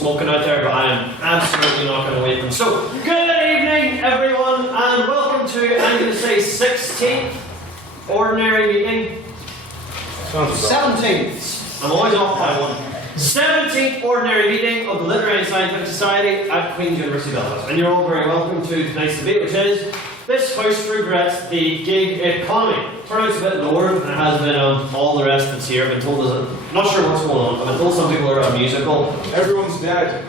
smoking out there, but I am absolutely not going to wait them. So, good evening, everyone, and welcome to, I'm going to say, 16th ordinary meeting. 17th. I'm always off by one. 17th ordinary meeting of the Literary and Scientific Society at Queen's University Belfast. And you're all very welcome to tonight's debate, which is, this house regrets the gig economy. Turnout's a bit lower than it has been on all the rest that's here. I've been told there's a, not sure what's going on, I've been told some people are at a musical. Everyone's dead.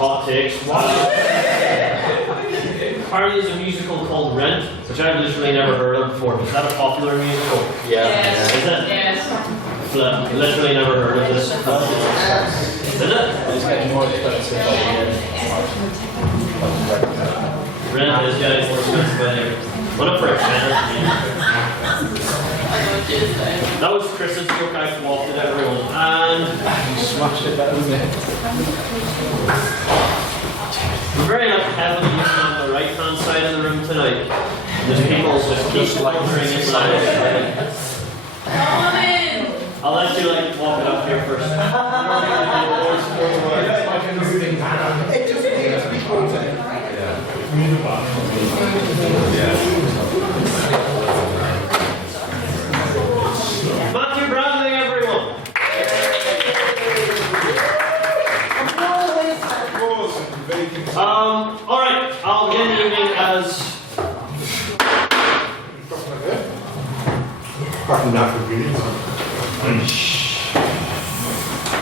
Hot takes. Apparently there's a musical called Rent, which I've literally never heard of before. Is that a popular musical? Yeah. Yes. Is it? Yes. Literally never heard of this. Is it? It's getting more expensive. Rent is getting more expensive by the year. What up for a tenner? That was Chris's joke I wafted at everyone. And You smashed it better than it. we're very heavily using on the right hand side of the room tonight. There's people just keep wandering inside. I'll let you walk it up here first. It just needs people to. Matthew Bradley, everyone. Alright, I'll begin the evening as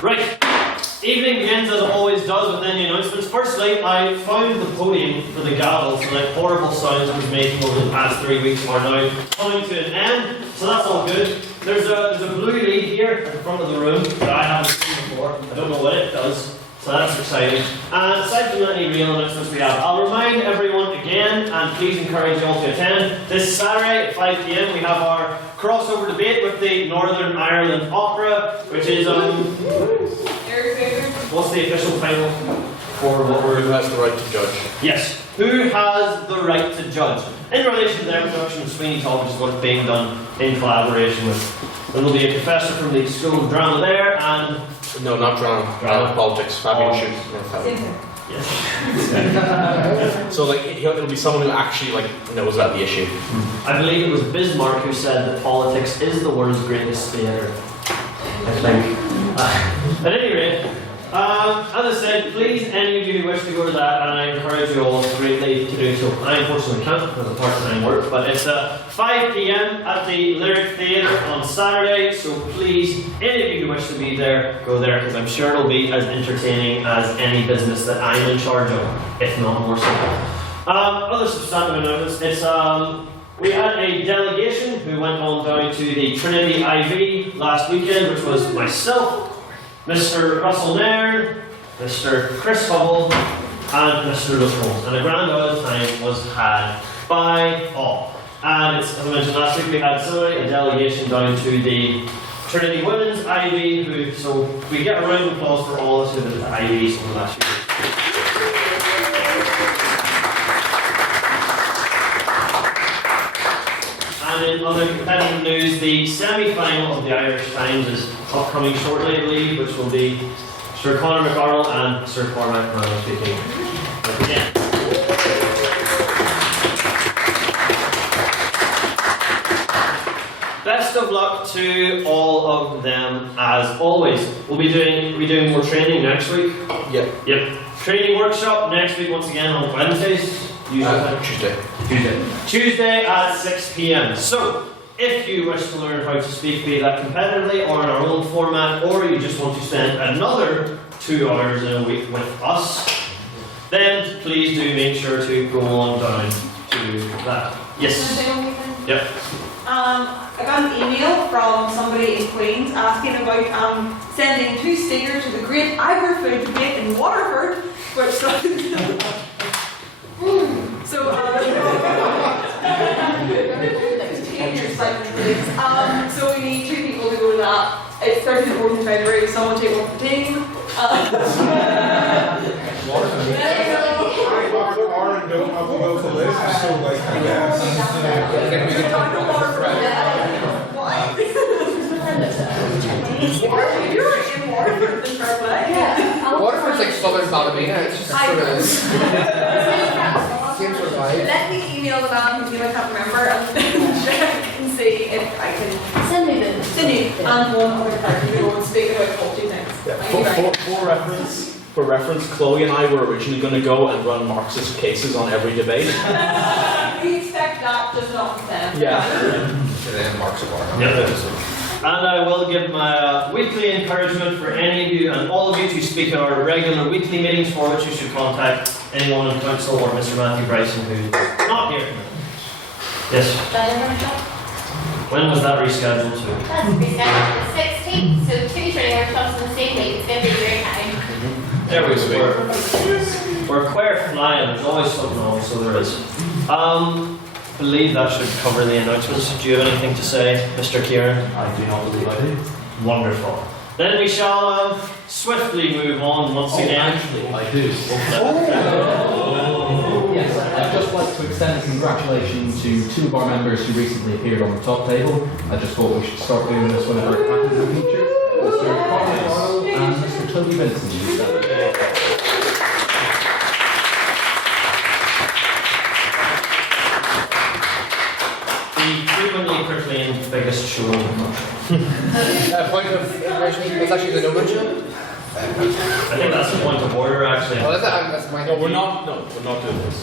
right. Evening begins as it always does with any announcements. Firstly, I found the podium for the gavel, so that horrible sounds I was making over the past 3 weeks are now coming to an end, so that's all good. There's a blue lead here at the front of the room that I haven't seen before. I don't know what it does, so that's exciting. And aside from any real announcements we have, I'll remind everyone again, and please encourage you all to attend, this Saturday at 5 PM we have our crossover debate with the Northern Ireland Opera, which is what's the official title for what we're... Who has the right to judge? Yes, who has the right to judge? In relation to their production of Sweeney Todd, which is what's being done in collaboration with. There will be a professor from the School of Drama there, and... No, not drama. Politics. Fabian Shoot. Yes. So it'll be someone who actually knows about the issue. I believe it was Bismarck who said that politics is the world's greatest theatre. I think. At any rate, as I said, please, any of you who wish to go to that, and I encourage you all greatly to do so. I unfortunately can't because of part-time work, but it's 5 PM at the Lyric Theatre on Saturday, so please, any of you who wish to be there, go there, because I'm sure it'll be as entertaining as any business that I'm in charge of, if not more so. Other substantive announcements, it's we had a delegation who went on down to the Trinity IV last weekend, which was myself, Mr. Russell Nairn, Mr. Chris Hubble, and Mr. Luttrell. And a grand old time was had by all. And it's, as I mentioned last week, we had a delegation down to the Trinity Women's IV, so we get a round of applause for all of us who did the IVs over the last few years. And in other competitive news, the semi-final of the Irish Times is upcoming shortly, I believe, which will be Sir Conor McArdle and Sir Cormac Mann speaking. Again. Best of luck to all of them as always. We'll be doing more training next week. Yep. Training workshop next week once again on Wednesdays. Tuesday at 6 PM. So, if you wish to learn how to speak, be that competitively or in our own format, or you just want to spend another 2 hours in a week with us, then please do make sure to go on down to that. Yes. Yep. I got an email from somebody in Queens asking about sending 2 stickers to the Great Agri-Food Debate in Waterford, which so we need 2 people to go to that. It's 13th and 14th February, someone take one for the team. Orange don't have to go to this, so I guess. You're in Waterford. sounds like Southern Ballerina. It's just sort of same sort of vibe. Let me email the man whose name I can't remember and check and see if I can Send me the. Cindy and one other person who will speak about culture things. For reference, Chloe and I were originally going to go and run Marxist cases on every debate. We expect that, just not with them. Yeah. And I will give my weekly encouragement for any of you and all of you to speak at our regular weekly meetings, for which you should contact anyone in council or Mr. Matthew Bryson, who's not here. Yes. When was that rescheduled to? That's rescheduled the 16th, so 2 training workshops on the same week. It's going to be great time. There we go. We're queer flying, there's always something on, so there is. Believe that should cover the announcements. Do you have anything to say, Mr. Kieran? I do not believe I do. Wonderful. Then we shall swiftly move on once again. Actually, I do. Yes, I'd just like to extend a congratulations to 2 of our members who recently appeared on the top table. I just thought we should start doing this whenever it happens in the future. Mr. Carl and Mr. Toby Vincent. The frequently proclaimed biggest show in the country. Point of information, it's actually the no show. I think that's the point of order, actually. Oh, that's my No, we're not doing this.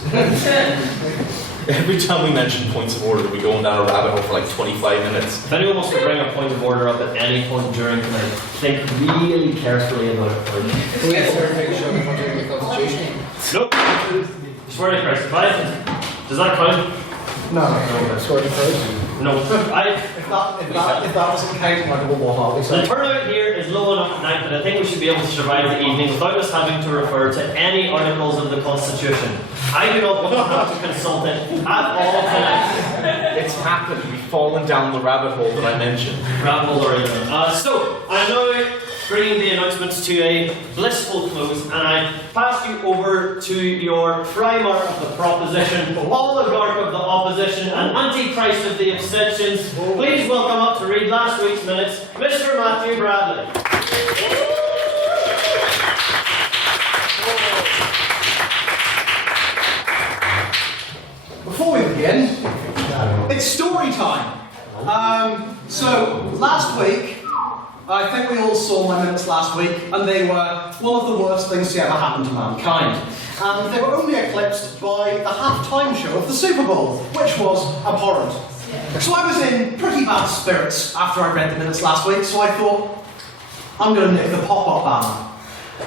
Every time we mention points of order, we go down a rabbit hole for like 25 minutes. If anyone wants to bring a point of order up at any point during tonight, think really carefully about it first. We have to make sure we're not doing the constitution. Nope. Swear to Christ, does that count? No, swear to Christ. No. If that doesn't count, I will walk out. The turnout here is low enough tonight that I think we should be able to survive the evening without us having to refer to any articles of the Constitution. I do not want to have to consult it at all tonight. It's happened. We've fallen down the rabbit hole that I mentioned. Rabbit hole or anything. So, I'm now bringing the announcements to a blissful close, and I pass you over to your primer of the proposition, oligarch of the opposition, and antichrist of the abstentions. Please welcome up to read last week's minutes, Mr. Matthew Bradley. Before we begin, it's story time. So last week, I think we all saw my minutes last week, and they were one of the worst things to ever happen to mankind. And they were only eclipsed by the half-time show of the Super Bowl, which was abhorrent. So I was in pretty bad spirits after I read the minutes last week, so I thought, I'm going to nick the pop-up banner.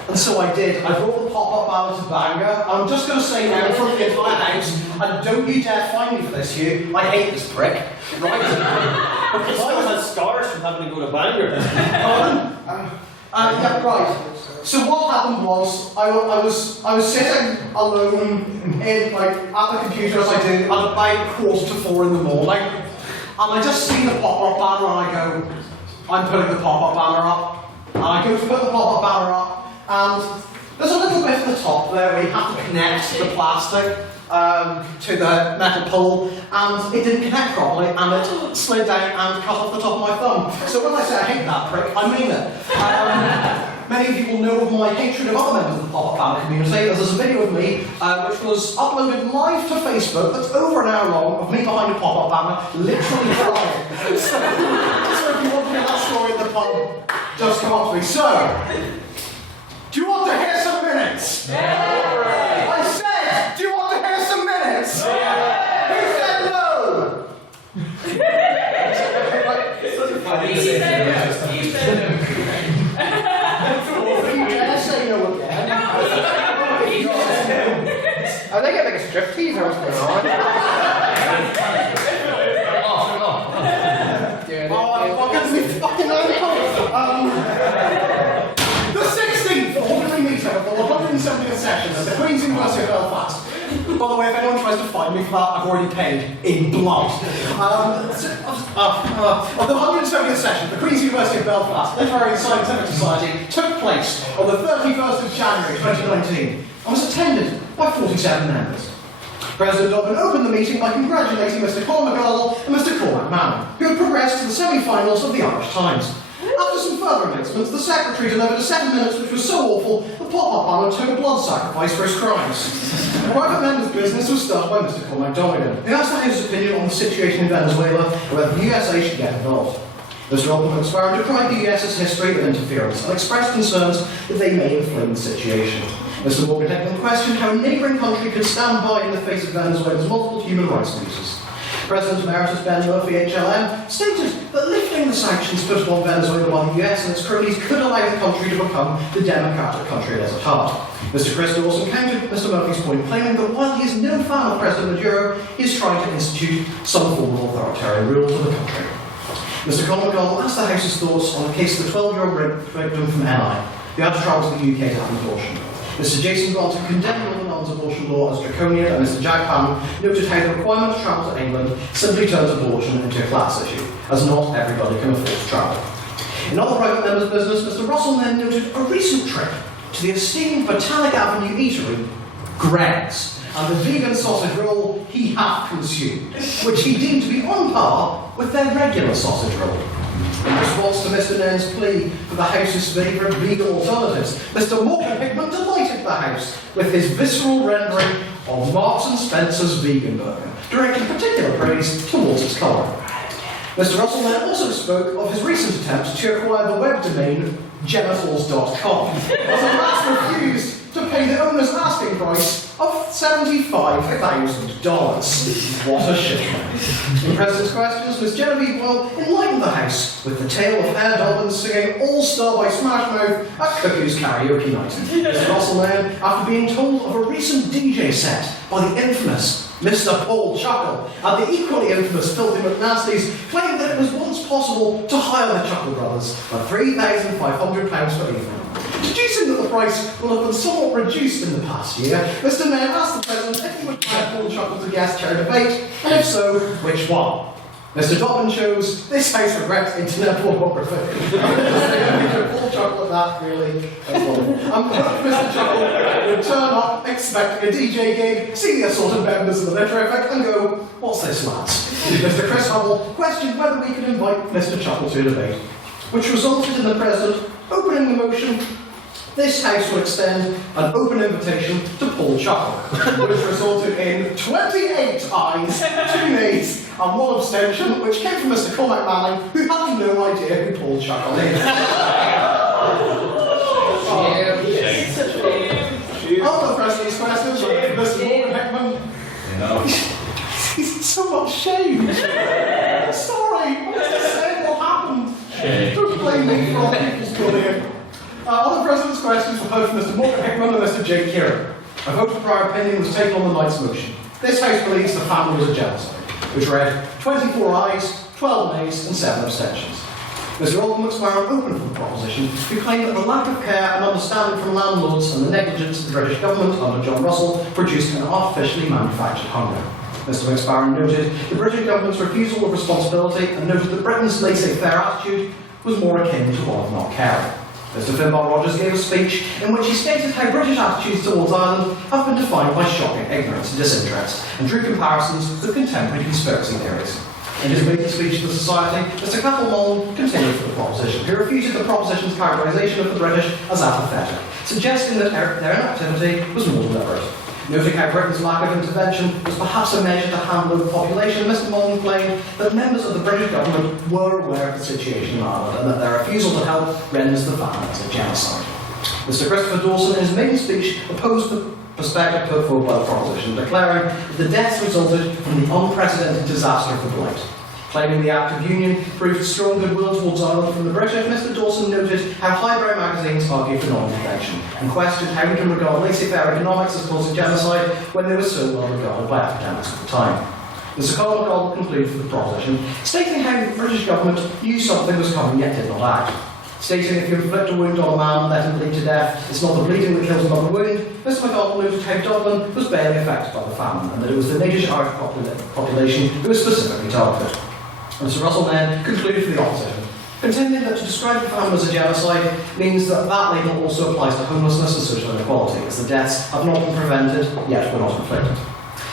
And so I did. I brought the pop-up banner to Bangor. I'm just going to say now in front of the entire house, and don't you dare find me for this, Hugh. I hate this prick. Right? He still has scars from having to go to Bangor. Yeah, right. So what happened was, I was sitting alone in, like, at the computer as I do, at about 3:45 in the morning, and I just see the pop-up banner and I go, I'm putting the pop-up banner up. And I go to put the pop-up banner up, and there's a little bit at the top there where you have to connect the plastic to the metal pole, and it didn't connect properly, and it slid down and cut off the top of my thumb. So when I say I hate that prick, I mean it. Many of you will know of my hatred of other members of the pop-up banner community. There's a video of me which was uploaded live to Facebook that's over an hour long of me behind a pop-up banner, literally crying. So if you want to hear that story in the pub, just come up to me. So, do you want to hear some minutes? Yeah. I said, do you want to hear some minutes? Yeah. Who said no? He said no. You dare say no again? I think I like a striptease or what's going on. Oh, I'm going to be fucking the 16th ordinary meeting of the 170th session of the Queen's University of Belfast. By the way, if anyone tries to find me for that, I've already paid in blood. Of the 170th session of the Queen's University of Belfast Literary and Scientific Society took place on the 31st of January 2019 and was attended by 47 members. President Dobbin opened the meeting by congratulating Mr. Colin McGardle and Mr. Cormac Mann, who had progressed to the semi-finals of the Irish Times. After After some further amazements, the secretary delivered a 7 minutes which was so awful, the pop-up banner took a blood sacrifice for his crimes. The private member's business was started by Mr. Cormac Donegan. He asked the House's opinion on the situation in Venezuela and whether the USA should get involved. Mr. Alderman Sparrow decried the US's history of interference and expressed concerns that they may inflame the situation. Mr. Morgan Hickman questioned how a neighbouring country could stand by in the face of Venezuela's multiple human rights abuses. President Emeritus Ben Murphy, HLM, stated that lifting the sanctions put upon Venezuela by the US and its cronies could allow the country to become the democratic country it is at heart. Mr. Chris Dawson countered Mr. Murphy's point, claiming that while he is no fan of President Maduro, he is trying to institute some form of authoritarian rule to the country. Mr. Colin McDonald asked the House's thoughts on the case of the 12-year-old victim from NI, who had to travel to the UK to have an abortion. Mr. Jason Grant condemned Northern Ireland's abortion law as draconian, and Mr. Jack Hammond noted how the requirement to travel to England simply turns abortion into a class issue, as not everybody can afford to travel. In other private members' business, Mr. Russell then noted a recent trip to the esteemed Botanic Avenue eatery, Greg's, and the vegan sausage roll he had consumed, which he deemed to be on par with their regular sausage roll. In response to Mr. Nairn's plea for the House's favourite vegan alternatives, Mr. Morgan Hickman delighted the House with his visceral rendering of Marks and Spencer's vegan burger, directing particular praise towards its colour. Mr. Russell then also spoke of his recent attempt to acquire the web domain genitals.com, as a last refused to pay the owner's asking price of $75,000. What a shit. In President's Questions, Ms. Genevieve Well enlightened the House with the tale of Herr Dobbins singing All Star by Smash Mouth at Cuckoo's karaoke night. Mr. Russell then, after being told of a recent DJ set by the infamous Mr. Paul Chuckle and the equally infamous Filthy McNasties, claimed that it was once possible to hire the Chuckle Brothers for £3,500 per evening. Deducing that the price will have been somewhat reduced in the past year, Mr. Mayor asked the President if he would hire Paul Chuckle to guest chair debate, and if so, which one? Mr. Dobbin chose This House Regrets Internet Pornography. Paul Chuckle at that, really. That's funny. Mr. Chuckle would turn up expecting a DJ gig, see the assorted members of the Litterific, and go, what's this, lads? Mr. Chris Hubble questioned whether we could invite Mr. Chuckle to a debate, which resulted in the President opening the motion. This House will extend an open invitation to Paul Chuckle, which resulted in 28 ayes, 2 nays, and 1 abstention, which came from Mr. Cormac Manning, who had no idea who Paul Chuckle is. After the President's Questions, Mr. Morgan Hickman. He's in so much shame. Sorry, I was just saying what happened. Don't blame me for other people's bullying. On the President's Questions were both Mr. Morgan Hickman and Mr. Jake Kieran. A vote of prior opinion was taken on the night's motion. This House believes the family was a genocide, which read 24 ayes, 12 nays, and 7 abstentions. Mr. Alderman McSparrow opened for the proposition, who claimed that the lack of care and understanding from landlords and the negligence of the British government under John Russell produced an artificially manufactured hunger. Mr. McSparrow noted the British government's refusal of responsibility and noted that Britain's laissez-faire attitude was more akin to one of not caring. Mr. Finbar Rogers gave a speech in which he stated how British attitudes towards Ireland have been defined by shocking ignorance and disinterest, and drew comparisons with contemporary conspiracy theories. In his maiden speech to the Society, Mr. Capel-Mullen continued for the proposition, who refuted the proposition's characterisation of the British as apathetic, suggesting that their inactivity was more deliberate. Noting how Britain's lack of intervention was perhaps a measure to handle the population, Mr. Mullen claimed that members of the British government were aware of the situation in Ireland and that their refusal to help renders the famine as a genocide. Mr. Christopher Dawson, in his maiden speech, opposed the perspective put forward by the proposition, declaring that the deaths resulted from the unprecedented disaster of the Blight. Claiming the Act of Union proved strong goodwill towards Ireland from the British, Mr. Dawson noted how highbrow magazines argue for non-intervention and questioned how we can regard laissez-faire economics as causing genocide when they were so well regarded by academics at the time. Mr. Colin McDonald concluded for the proposition, stating how the British government knew something was coming yet did not act. Stating if you inflict a wound on a man, let him bleed to death, it's not the bleeding that kills him, but the wound, Mr. McDonald noted how Dublin was barely affected by the famine and that it was the native Irish population who was specifically targeted. Mr. Russell then concluded for the opposition, contending that to describe the famine as a genocide means that that label also applies to homelessness and social inequality, as the deaths have not been prevented, yet were not inflicted.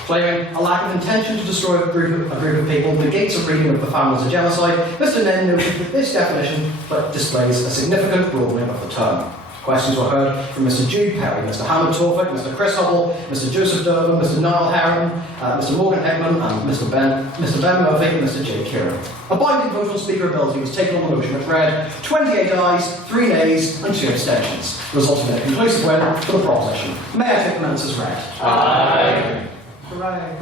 Claiming a lack of intention to destroy a group of people negates a reading of the families of genocide, Mr. Nen noted that this definition displays a significant broadening of the term. Questions were heard from Mr. Jude Perry, Mr. Hammond Torford, Mr. Chris Hubble, Mr. Joseph Durbin, Mr. Niall Heron, Mr. Morgan Eggman, and Mr. Ben Murphy, and Mr. Jay Kieran. A binding vote on speakerability was taken on the motion, which read 28 ayes, 3 nays, and 2 abstentions, resulting in a conclusive win for the proposition. May I take the minutes as read? Aye. Hooray.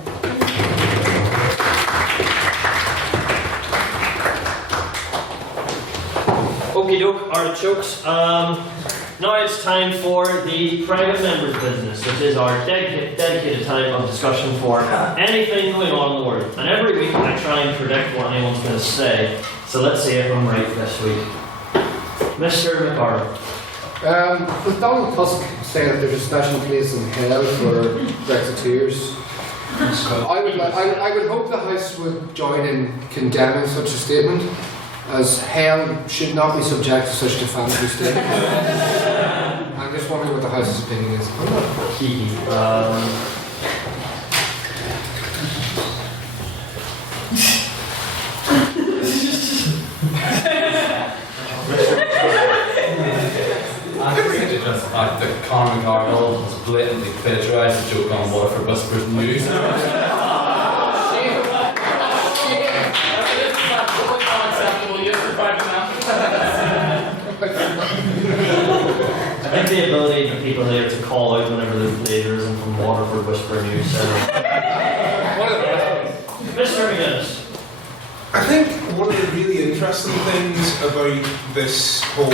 Okie doke, artichokes. Now it's time for the private members' business, which is our dedicated time of discussion for anything going on in the world. And every week I try and predict what anyone's going to say. So let's see if I'm right this week. Mr. McCarthy. With Donald Tusk saying that there's a special place in hell for Brexiteers, I would hope the House would join in condemning such a statement, as hell should not be subject to such defamatory statements. I'm just wondering what the House's opinion is. I think it's just the fact that Conor McGarville has blatantly plagiarised the joke on Waterford Whispers News. I think the ability for people there to call out whenever there's plagiarism from Waterford Whisper News. Mr. McGuinness. I think one of the really interesting things about this whole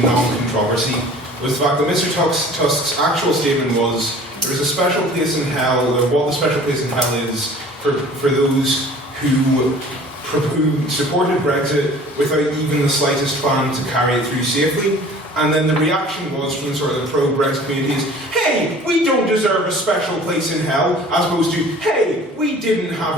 non-controversy was the fact that Mr. Tusk's actual statement was there is a special place in hell, or what the special place in hell is for those who supported Brexit without even the slightest plan to carry it through safely. And then the reaction was from sort of the pro-Brexit communities, hey, we don't deserve a special place in hell, as opposed to, hey, we didn't have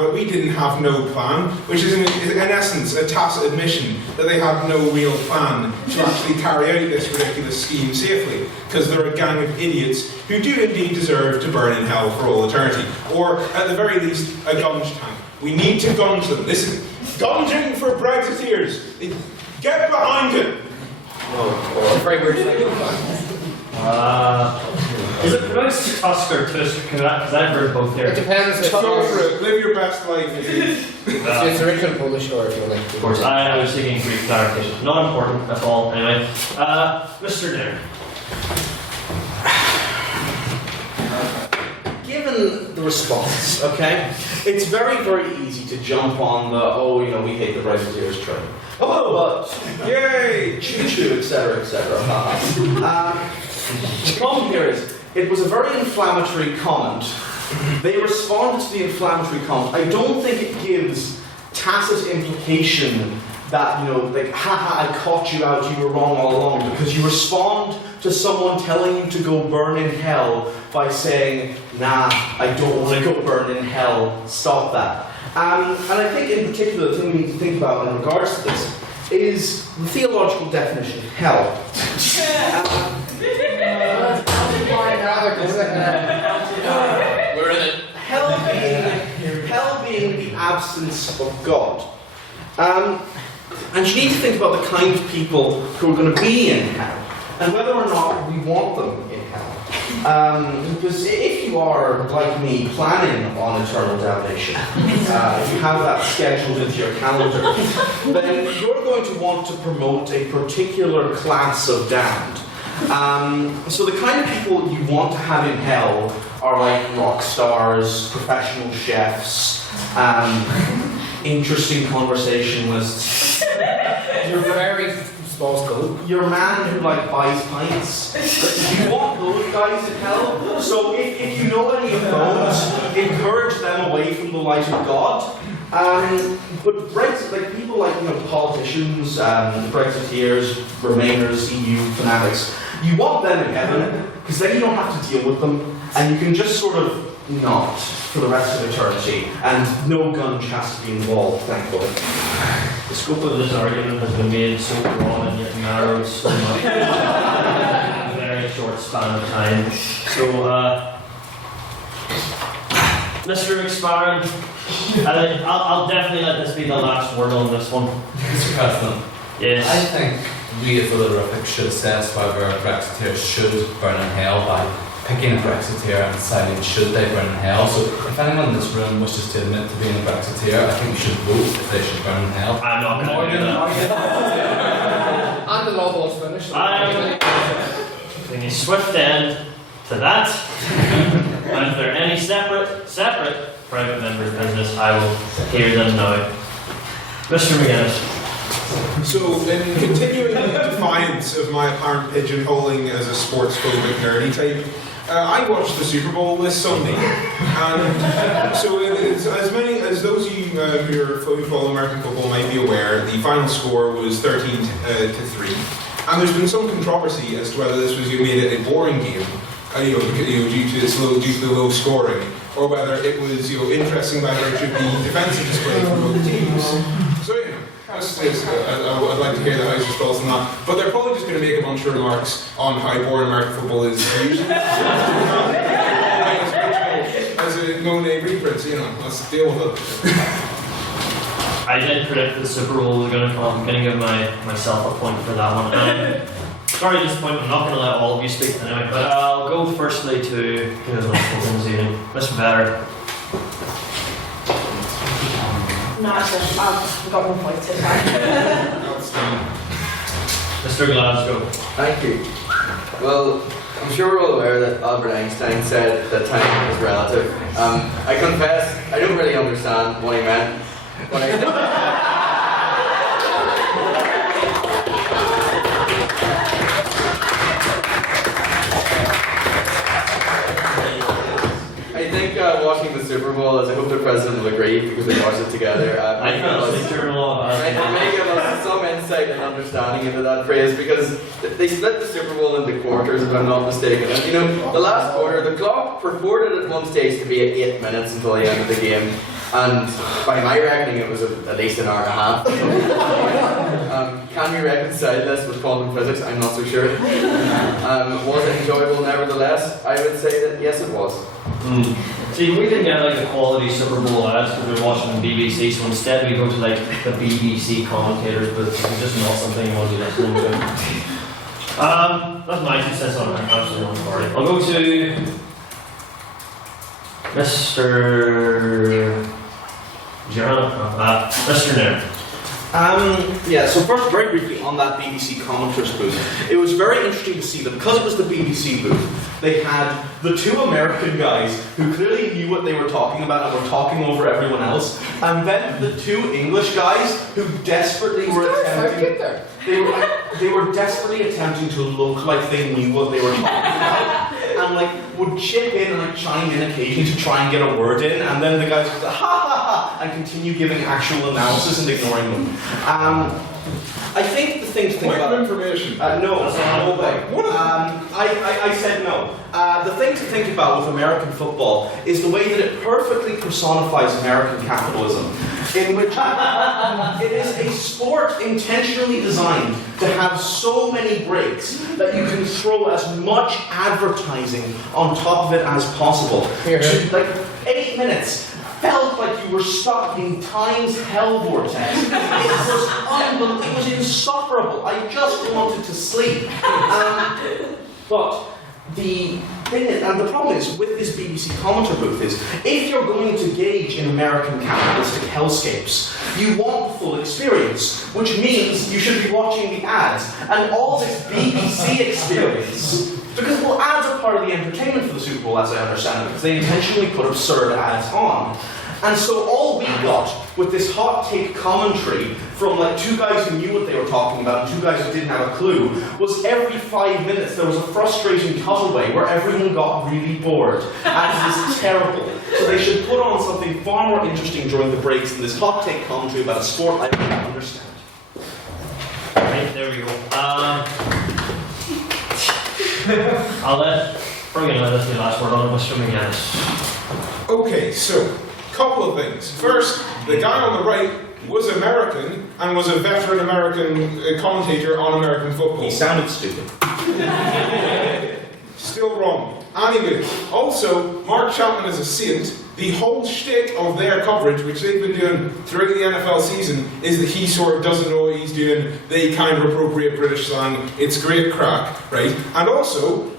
no plan, which is in essence a tacit admission that they had no real plan to actually carry out this ridiculous scheme safely, because they're a gang of idiots who do indeed deserve to burn in hell for all eternity, or at the very least a gunge tank. We need to gunge them. This is gunging for Brexiteers. Get behind it. Very weird. Is it pronounced Tusk or Tusk? Because I've heard both It there. depends if Go for it. Live your best life. it's original Polish or if you want to. Of course, I was thinking Greek clarification. Not important at all, anyway. Mr. Dinner. Given the response, okay, it's very, very easy to jump on the, we hate the Brexiteers train. Oh, but, yay, choo-choo, etc., etc. The problem here is, it was a very inflammatory comment. They responded to the inflammatory comment. I don't think it gives tacit implication that, haha, I caught you out, you were wrong all along, because you respond to someone telling you to go burn in hell by saying, nah, I don't want to go burn in hell, stop that. And I think in particular, the thing we need to think about in regards to this is the theological definition of hell. We're in it. Hell being the absence of God. And you need to think about the kind of people who are going to be in hell, and whether or not we want them in hell. Because if you are, like me, planning on eternal damnation, if you have that scheduled into your calendar, then you're going to want to promote a particular class of damned. So the kind of people you want to have in hell are like rock stars, professional chefs, interesting conversationalists. You're very small scope. You're a man who buys pints. You want those guys in hell. So if you know any of those, encourage them away from the light of God. But Brexit, people politicians, Brexiteers, Remainers, EU fanatics, you want them in heaven because then you don't have to deal with them, and you can just sort of not for the rest of eternity, and no gunge has to be involved, thankfully. The scope of this argument has been made so broad and yet narrowed so much in a very short span of time. So, Mr. McSparren, I'll definitely let this be the last word on this one. Mr. President, Yes. I think we as the Literatic should assess whether Brexiteers should burn in hell by picking a Brexiteer and deciding should they burn in hell. So if anyone in this room wishes to admit to being a Brexiteer, I think we should vote if they should burn in hell. I'm not going to do that. And the novel's finished. I'm putting a swift end to that. And if there are any separate private members of business, I will hear them now. Mr. McGinnis. So, in continuing the defiance of my apparent pigeonholing as a sports-phobic nerdy type, I watched the Super Bowl this Sunday, and so as those of you who follow American football might be aware, the final score was 13-3, and there's been some controversy as to whether this was made it a boring game, due to the low scoring, or whether it was interesting by virtue of the defensive display from both teams. So I'd like to hear the House's thoughts on that. But they're probably just going to make a bunch of remarks on how boring American football is usually. As a no-name reprint, let's deal with it. I did predict the Super Bowl was going to come. I'm going to give myself a point for that one. Sorry to disappoint, I'm not going to let all of you speak anyway, but I'll go firstly to who has not spoken this evening. Mr. Vetter. No, I've got 1 point to Mr. Glasgow. Thank you. Well, I'm sure we're all aware that Albert Einstein said that time is relative. I confess, I don't really understand what he meant, but I think watching the Super Bowl, as I hope the President will agree, because we watched it together, I can't speak German law. may give us some insight and understanding into that phrase, because they split the Super Bowl into quarters, if I'm not mistaken. And the last quarter, the clock purported at one stage to be at 8 minutes until the end of the game, and by my reckoning, it was at least an hour and a half. Can we reconcile this with quantum physics? I'm not so sure. Was it enjoyable nevertheless? I would say that yes, it was. See, we didn't get the quality Super Bowl ads because we were watching on BBC, so instead we go to the BBC commentators, but it's just not something you want to be listening to. That's my 2 cents on it. I'm absolutely sorry. I'll go to Mr. Mr. Nair. So first, very briefly on that BBC commentators booth, it was very interesting to see that because it was the BBC booth, they had the 2 American guys who clearly knew what they were talking about and were talking over everyone else, and then the 2 English guys who desperately were attempting. They were desperately attempting to look like they knew what they were talking about, and would chip in and chime in occasionally to try and get a word in, and then the guys would say, ha ha ha, and continue giving actual analysis and ignoring them. I think the thing to think about. Information. No way. I said no. The thing to think about with American football is the way that it perfectly personifies American capitalism, in which it is a sport intentionally designed to have so many breaks that you can throw as much advertising on top of it as possible. So, 8 minutes. Felt like you were stuck in time's hell vortex. It was unbelievable. It was insufferable. I just wanted to sleep. But the thing is, and the problem is with this BBC commentator booth is, if you're going to gauge in American capitalistic hellscapes, you want the full experience, which means you should be watching the ads and all this BBC experience. Because, ads are part of the entertainment for the Super Bowl, as I understand it, because they intentionally put absurd ads on. And so all we got with this hot take commentary from 2 guys who knew what they were talking about and 2 guys who didn't have a clue was every 5 minutes there was a frustrating cutaway where everyone got really bored. And this is terrible. So they should put on something far more interesting during the breaks than this hot take commentary about a sport I don't understand. Right, there we go. We're going to let this be the last word on Mr. McGinnis. Okay, so, couple of things. First, the guy on the right was American and was a veteran American commentator on American football. He sounded stupid. Still wrong. Anyway, also, Mark Chapman is a saint. The whole shtick of their coverage, which they've been doing throughout the NFL season, is that he sort of doesn't know what he's doing. They kind of appropriate British slang. It's great crack, right? And also,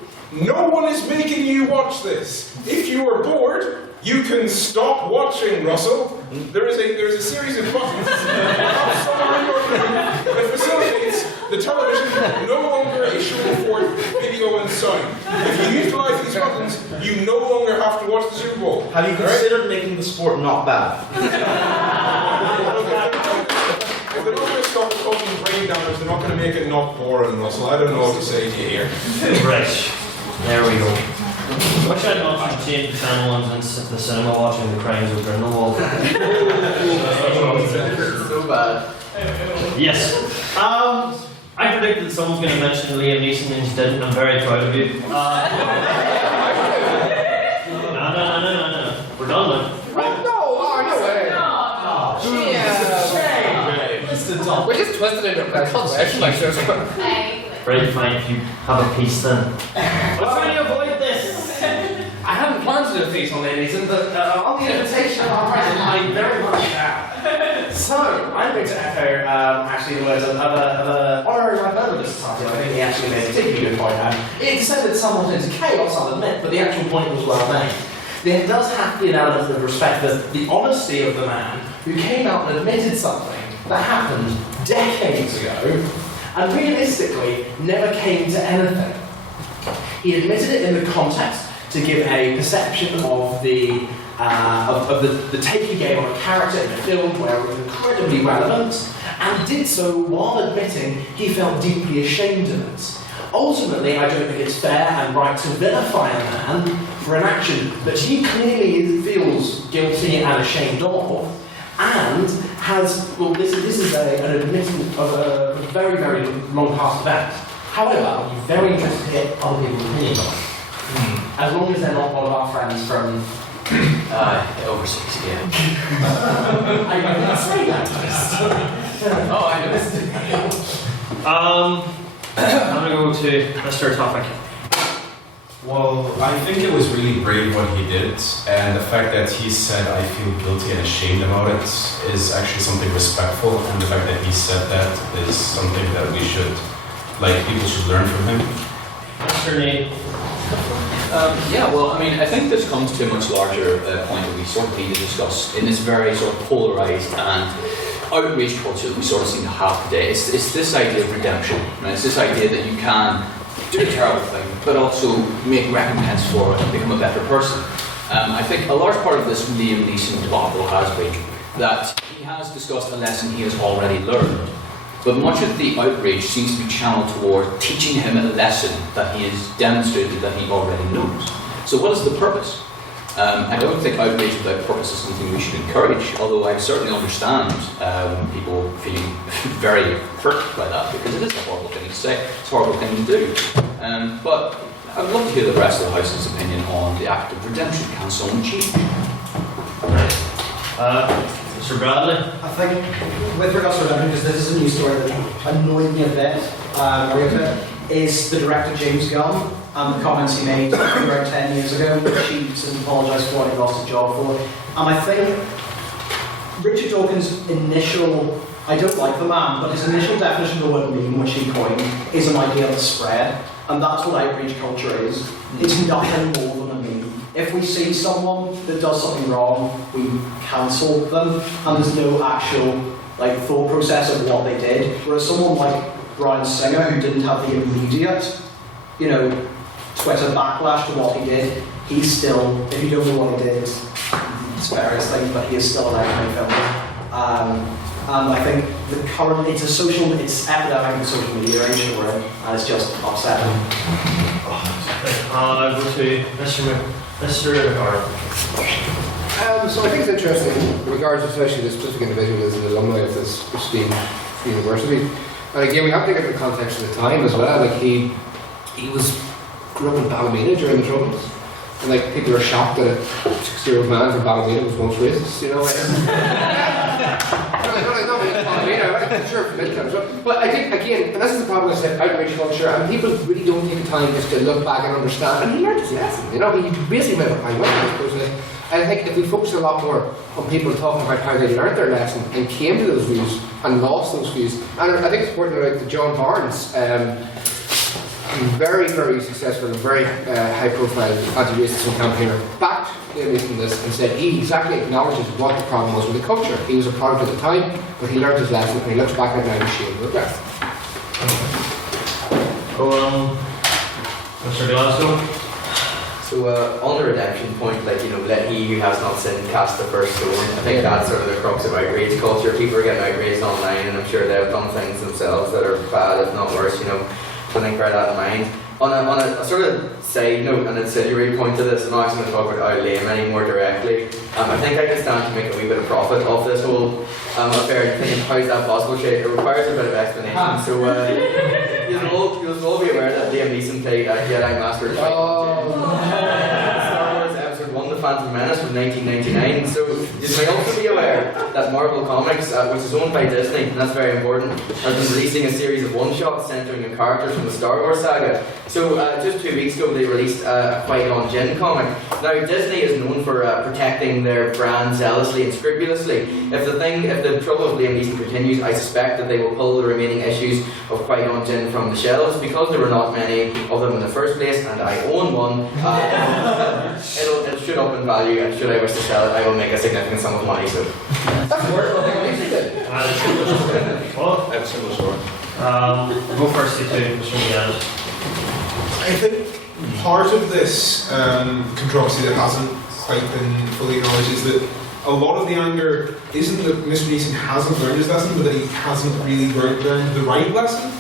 no one is making you watch this. If you are bored, you can stop watching, Russell. There's a series of buttons that facilitates the television no longer is showing forth video and sound. If you utilise these buttons, you no longer have to watch the Super Bowl. Have you considered making the sport not bad? If they're not going to stop causing brain damage, they're not going to make it not boring, Russell. I don't know what to say to you here. Right. There we go. Wish I'd not changed the channel and sit at the cinema watching The Crimes of Grindelwald. So bad. Yes. I predicted someone's going to mention Liam Neeson and you didn't. I'm very proud of you. No. We're done now. We just twisted it up. Right, fine, if you have a piece then. I'm trying to avoid this. I hadn't planned to do a piece on Liam Neeson, but on the invitation of our president, I very much am. So, I'm going to echo actually the words of an honorary member of the society. I think he actually made a particularly good point. It descended somewhat into chaos, I'll admit, but the actual point was well made. There does have to be an element of respect for the honesty of the man who came out and admitted something that happened decades ago and realistically never came to anything. He admitted it in the context to give a perception of the take he gave on a character in a film where it was incredibly relevant, and did so while admitting he felt deeply ashamed of it. Ultimately, I don't think it's fair and right to vilify a man for an action that he clearly feels guilty and ashamed of, and has, well, this is an admission of a very, very long past event. However, I'd be very interested to hear other people's opinions on it. As long as they're not one of our friends from Overseas, yeah. I didn't say that. Oh, I know. I'm going to go to Mr. Topic. Well, I think it was really brave what he did, and the fact that he said, I feel guilty and ashamed about it, is actually something respectful, and the fact that he said that is something that we should, people should learn from him. Mr. Nate. Yeah, well, I mean, I think this comes to a much larger point that we sort of need to discuss in this very sort of polarised and outrage culture that we sort of seem to have today. It's this idea of redemption, and it's this idea that you can do a terrible thing, but also make recompense for it and become a better person. I think a large part of this Liam Neeson debacle has been that he has discussed a lesson he has already learned, but much of the outrage seems to be channeled toward teaching him a lesson that he has demonstrated that he already knows. So what is the purpose? I don't think outrage without purpose is something we should encourage, although I certainly understand people feeling very hurt by that, because it is a horrible thing to say, it's a horrible thing to do. But I would love to hear the rest of the House's opinion on the act of redemption. Can someone cheat? Mr. Bradley. I think, with regards to redemption, because this is a news story that annoyed me a bit, is the director James Gunn and the comments he made around 10 years ago, which he since apologised for what he lost his job for. And I think Richard Dawkins' initial, I don't like the man, but his initial definition of the word meme, which he coined, is an idea of the spread. And that's what outrage culture is. It's nothing more than a meme. If we see someone that does something wrong, we cancel them, and there's no actual thought process of what they did. Whereas someone like Bryan Singer, who didn't have the immediate, Twitter backlash to what he did, he's still, if you don't know what he did, it's various things, but he is still allowed to make films. And I think the current, it's epidemic in social media age that we're in, and it's just upsetting. I'll go to Mr. Hart. So I think it's interesting, in regards to especially the specific individual as an alumni of this pristine university. And again, we have to get the context of the time as well. He grew up in Ballymena during the Troubles. And people were shocked that a 60-year-old man from Ballymena was once racist, I'm sure from midterms. But I think, again, and this is the problem with outreach culture, and people really don't take the time just to look back and understand. And he learned his lesson, you know, he basically went by this process. And I think if we focus a lot more on people talking about how they learned their lesson and came to those views and lost those views, and I think it's important to like John Barnes, very, very successful and very high-profile anti-racism campaigner, backed Liam Neeson in this and said he exactly acknowledges what the problem was with the culture. He was a product at the time, but he learned his lesson and he looks back at it now with shame and regret. Mr. Glasgow? So on the redemption point, like, you know, let he who has not sinned cast the first stone. I think that's sort of the crux of outrage culture. People are getting outraged online, and I'm sure they've done things themselves that are bad, if not worse, you know. So I think bear that in mind. On a sort of side note, and ancillary point to this, I'm not actually going to talk about Liam any more directly. I think I can stand to make a wee bit of profit off this whole affair. Thinking, how is that possible? It requires a bit of explanation. So you'll all be aware that Liam Neeson played Jedi Master of Star Wars Episode 1, The Phantom Menace from 1999. So you may also be aware that Marvel Comics, which is owned by Disney, and that's very important, has been releasing a series of one-shots centering on characters from the Star Wars saga. So just 2 weeks ago they released a Qui-Gon Jinn comic. Now Disney is known for protecting their brand zealously and scrupulously. If the trouble of Liam Neeson continues, I suspect that they will pull the remaining issues of Qui-Gon Jinn from the shelves because there were not many of them in the first place, and I own one. It should up in value, and should I wish to sell it, I will make a significant sum of money. So That's worth it. Well, I have a similar story. go first to Mr. McGann. I think part of this controversy that hasn't quite been fully acknowledged is that a lot of the anger isn't that Mr. Neeson hasn't learned his lesson, but that he hasn't really learned the right lesson.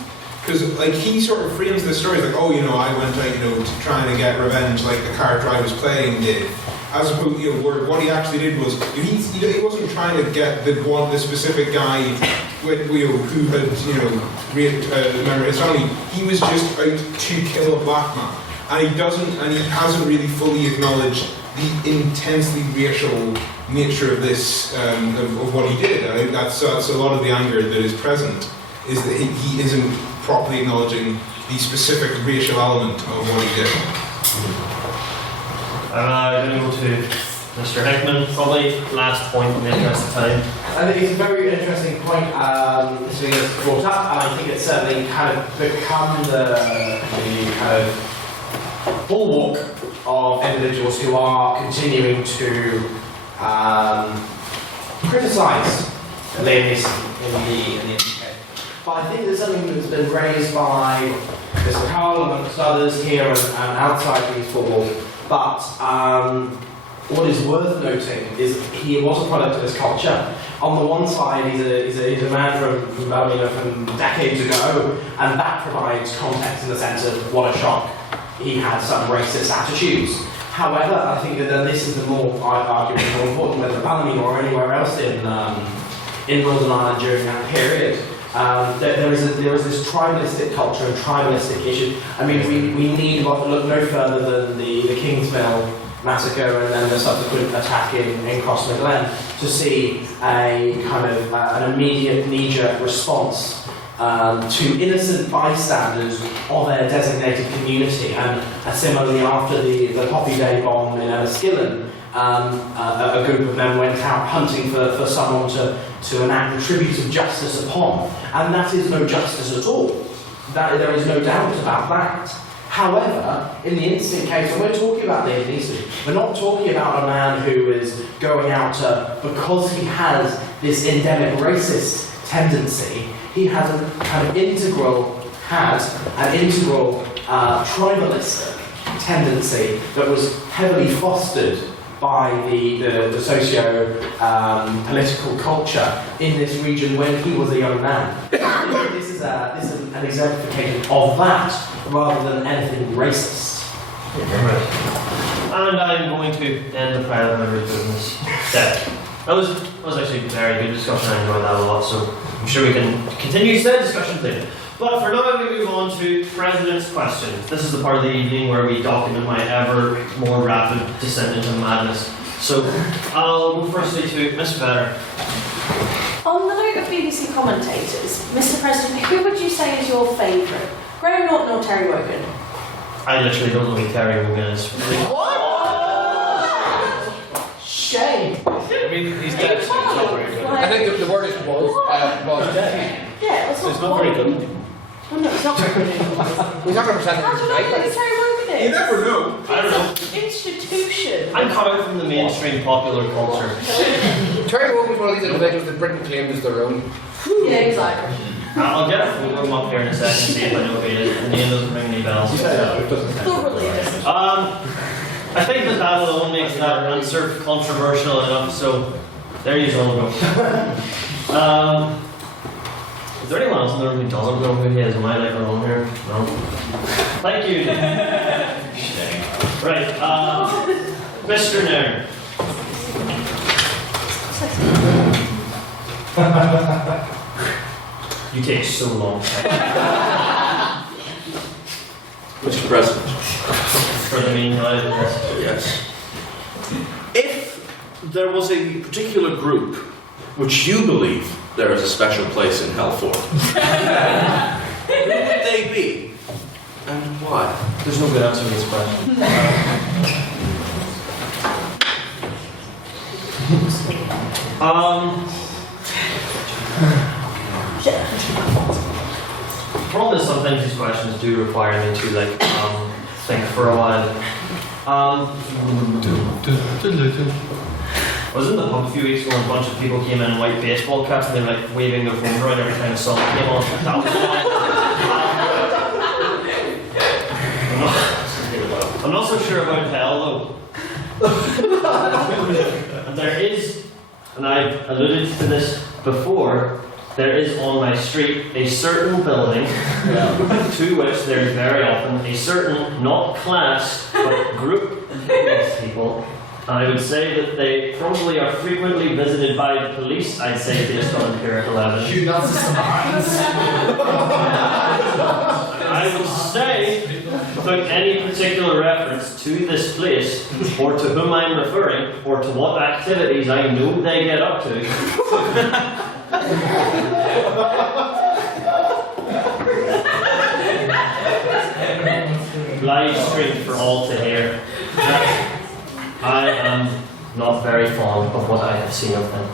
Because like he sort of frames this story as like, oh, you know, I went out, you know, to try and get revenge like the character I was playing did. As opposed, you know, where what he actually did was he wasn't trying to get the specific guy with, you know, who had, you know, remember his family. He was just out to kill a black man, and he hasn't really fully acknowledged the intensely racial nature of this of what he did. I think that's a lot of the anger that is present is that he isn't properly acknowledging the specific racial element of what he did. I'm going to go to Mr. Hickman, probably last point in the interest of time. I think it's a very interesting point this thing is brought up, and I think it's certainly kind of become the kind of bulwark of individuals who are continuing to criticise Liam Neeson in the UK. But I think there's something that's been raised by Mr. Cowell amongst others here and outside these four walls. But what is worth noting is he was a product of his culture. On the one side, he's a man from decades ago, and that provides context in the sense of what a shock he had some racist attitudes. However, I think that this is the arguably more important, whether Ballymena or anywhere else in Northern Ireland during that period. There is this tribalistic culture and tribalistic issue. I mean, we need to look no further than the Kingsmill massacre and then the subsequent attack in Crossmaglen to see a kind of an immediate knee-jerk response to innocent bystanders of a designated community. And similarly, after the Poppy Day bomb in Enniskillen, a group of men went out hunting for someone to enact retributive justice upon. And that is no justice at all. There is no doubt about that. However, in the instant case, when we're talking about Liam Neeson, we're not talking about a man who is going out because he has this endemic racist tendency. He has an integral tribalistic tendency that was heavily fostered by the socio-political culture in this region when he was a young man. This is an exemplification of that rather than anything racist. And I'm going to end the private memory business. That was actually a very good discussion. I enjoyed that a lot, so I'm sure we can continue said discussion later. But for now, we move on to President's Questions. This is the part of the evening where we document my ever more rapid descent into madness. So I'll go firstly to Miss Vetter. On the note group of BBC commentators, Mr. President, who would you say is your favourite? Graham Norton or Terry Wogan? I literally don't know who Terry Wogan is. What? Shame. I mean, he's dead, so it's not very good. I think the word is was dead. Yeah, that's So it's not very good. Oh no, it's not very good. He's not going to present How do you know who Terry Wogan is? You never know. I don't know. Institution. I'm cut out from the mainstream popular culture. Terry Wogan was one of these individuals that Britain claimed as their own. Yeah, exactly. I'll get a photo of him up here in a second, see if I know who he is. The name doesn't ring any bells. Thoroughly doesn't. I think that alone makes that answer controversial enough, so there you go. Is there anyone else in the room who doesn't know who he is? Am I like alone here? No. Thank you. Right, Mr. Nairn. You take so long. Mr. President. For the meanwhile, Yes. If there was a particular group which you believe there is a special place in hell for, who would they be and why? there's no good answer to this question. The problem is sometimes these questions do require me to think for a while. I was in the pub a few weeks ago and a bunch of people came in white baseball caps and they were like waving their phones around every time a song came on. That was I'm not so sure about hell though. And there is, and I've alluded to this before, there is on my street a certain building to which there is very often a certain, not class, but group of people. And I would say that they probably are frequently visited by the police, I'd say, based on empirical evidence. I would say, without any particular reference to this place, or to whom I'm referring, or to what activities I know they get up to, live stream for all to hear. I am not very fond of what I have seen of them.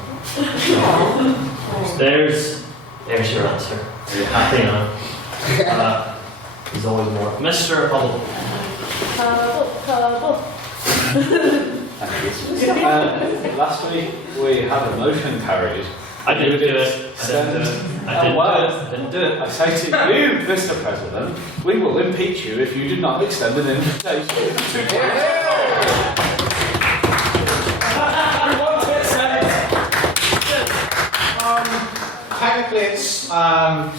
There's your answer. Are you happy now? There's always more. Mr. Hubble. Last week we had a motion carried. I didn't do it. I didn't do it. I say to you, Mr. President, we will impeach you if you do not extend an invitation to Technically,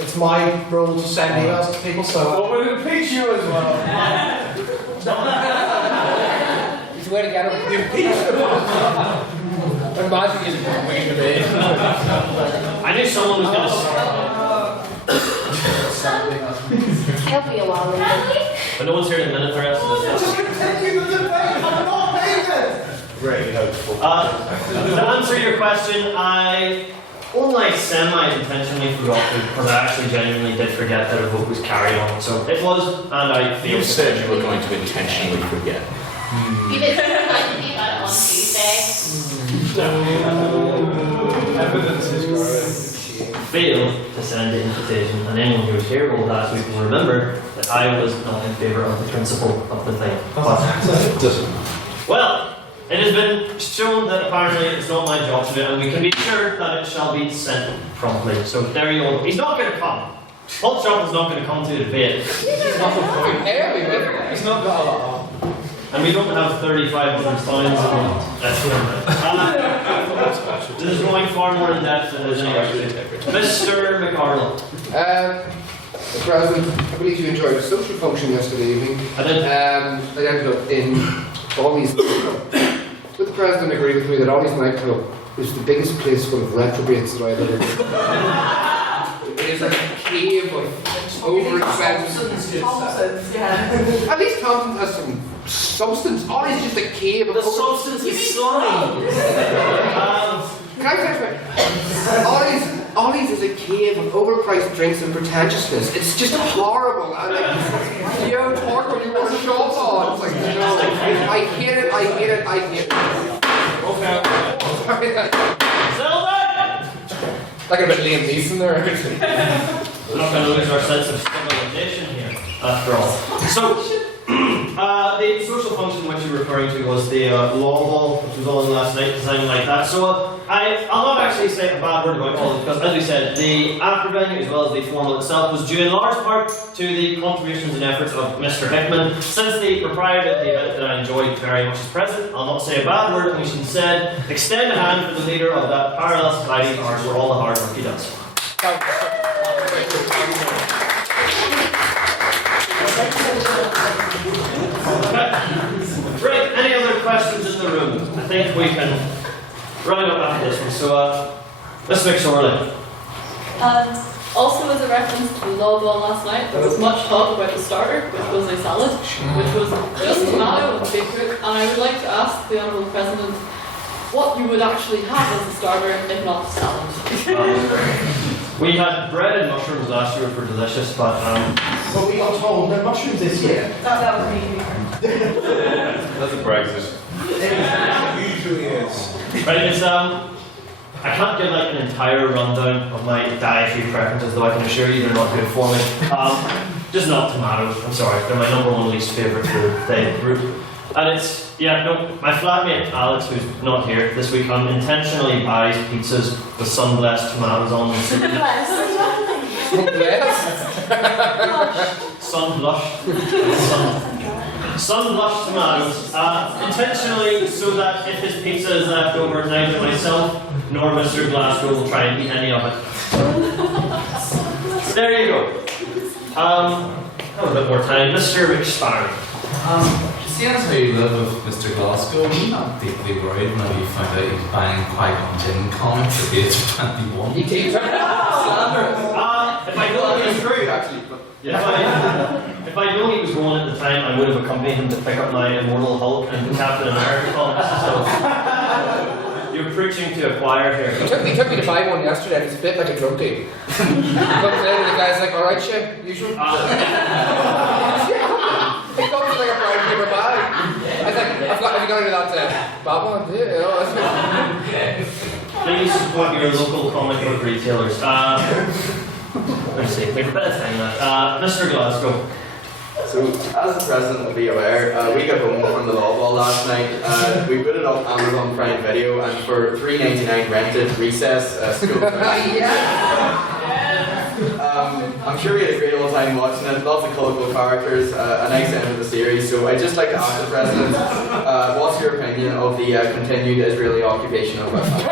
it's my role to send emails to people, so we'll impeach you as well. It's a way to get him. Imagine he's waiting to be. I knew someone was going to. He'll be a while later. But no one's here in a minute. The rest of this. Just continue the debate. I'm not paying it. Very hopeful. To answer your question, I only semi-intentionally forgot to, because I actually genuinely did forget that a vote was carried on. So it was, and I feel. You said you were going to intentionally forget. You did remind me about it on Tuesday. Evidence is growing. Failed to send the invitation, and anyone who was here all last week will remember that I was not in favour of the principle of the thing. But, well, it has been shown that apparently it's not my job to do it, and we can be sure that it shall be sent promptly. So there you go. He's not going to come. Paul Trump is not going to come to the debate. He's not the point. He's not got a lot on. And we don't have 35 signs on that's this is going far more in depth than there's any other. Mr. McArdle. Mr. President, I believe you enjoyed a social function yesterday evening. I did. I ended up in Ollie's nightclub. Would the President agree with me that Ollie's nightclub is the biggest place full of reprobates that I've ever been? It is like a cave of overexpensive. At least Thompson has some substance. Ollie's just a cave of. The substance is slime. Can I finish? Ollie's cave of overpriced drinks and pretentiousness. It's just horrible. And like, you know, talk when you want to shop on. It's like, no, I hate it, I hate it, I hate it. Okay. Settle down! Like a bit Liam Neeson there. We're not going to lose our sense of civilization here, after all. So, the social function which you're referring to was the law ball, which was on last night, something like that. So, I'll not actually say a bad word about all of it, because as we said, the after venue as well as the formal itself was due in large part to the contributions and efforts of Mr. Hickman. Since the proprietor of the event that I enjoyed very much is present, I'll not say a bad word, and we should instead extend a hand for the leader of that parallel society for all the hard work he does. Right, any other questions in the room? I think we can round up after this one. So, let's make sure. Also, as a reference to the law ball last night, there was much talk about the starter, which was a salad, which was just tomato and beetroot. And I would like to ask the Honourable President what you would actually have as a starter, if not salad. We had bread and mushrooms last year, which were delicious, but But we got told no mushrooms this year. That was me. That's a Brexit. It usually is. right, it's I can't give like an entire rundown of my dietary preferences, though I can assure you they're not good for me. Just not tomatoes. I'm sorry, they're my number one least favourite fruit. And it's, yeah, no, my flatmate Alex, who's not here this week, unintentionally buys pizzas with sun-blessed tomatoes on them. Sun-blushed tomatoes. Intentionally, so that if his pizza is left over, neither myself nor Mr. Glasgow will try and eat any of it. There you go. Have a bit more time. Mr. McSparry. Seeing as how you live with Mr. Glasgow, are you not deeply worried when you find out he's buying Qui-Gon Jinn comics at the age of 21? He takes it. If I know he was true, actually, but if I know he was going at the time, I would have accompanied him to pick up my Immortal Hulk and Captain America comics. So you're preaching to a choir here. He took me to buy one yesterday. It's a bit like a drug deal. But then the guy's like, "All right, chef, usual." He comes with like a brown paper bag. I was like, have you got any of that Batman? Yeah. Please support your local comic book retailers. Let's see, take a bit of time left. Mr. Glasgow. So, as the President will be aware, we got home from the law ball last night. We put it up Amazon Prime Video, and for $3.99 rented Recess school. I'm sure we had a great old time watching it, lots of colourful characters, a nice end of the series. So I just like to ask the President, what's your opinion of the continued Israeli occupation of West Bank?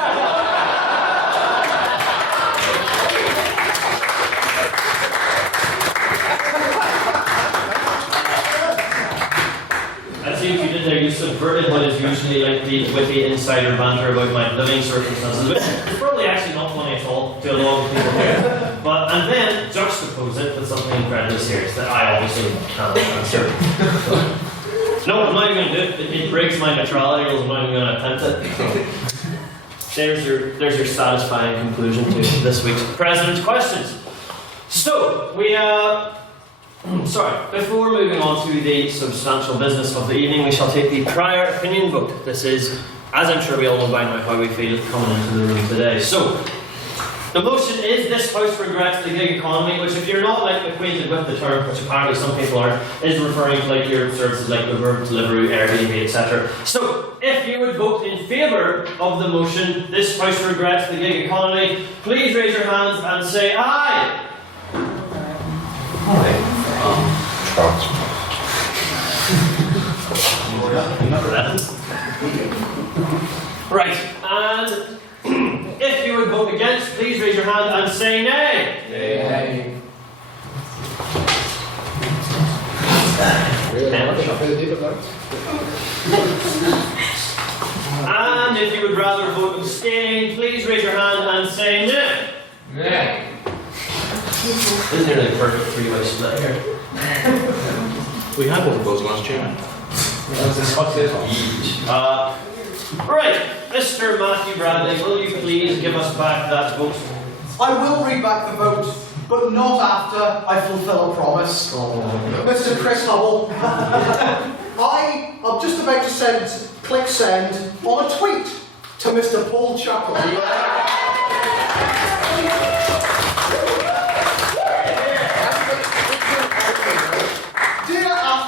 You subverted what is usually like the witty insider banter about my living circumstances, which is probably actually not funny at all to a lot of people here. But and then juxtapose it with something incredibly serious that I obviously can't answer. No, I'm not even going to do it. It breaks my neutrality rules. I'm not even going to attempt it. There's your satisfying conclusion to this week's President's Questions. So we before moving on to the substantial business of the evening, we shall take the prior opinion vote. This is, as I'm sure we all know by now, how we feel coming into the room today. So, the motion is this House regrets the gig economy, which if you're not like acquainted with the term, which apparently some people aren't, is referring to like your services like Uber, Deliveroo, Airbnb, etc. So, if you would vote in favour of the motion, this House regrets the gig economy, please raise your hands and say aye. Right, and if you would vote against, please raise your hand and say nay. Nay. And if you would rather vote abstain, please raise your hand and say nay. Nay. This is nearly a perfect three-way split here. We had one of those last year. Right, Mr. Matthew Bradley, will you please give us back that vote? I will read back the vote, but not after I fulfil a promise. Mr. Chris Hubble, I'm just about to click send on a tweet to Mr. Paul Chuckle.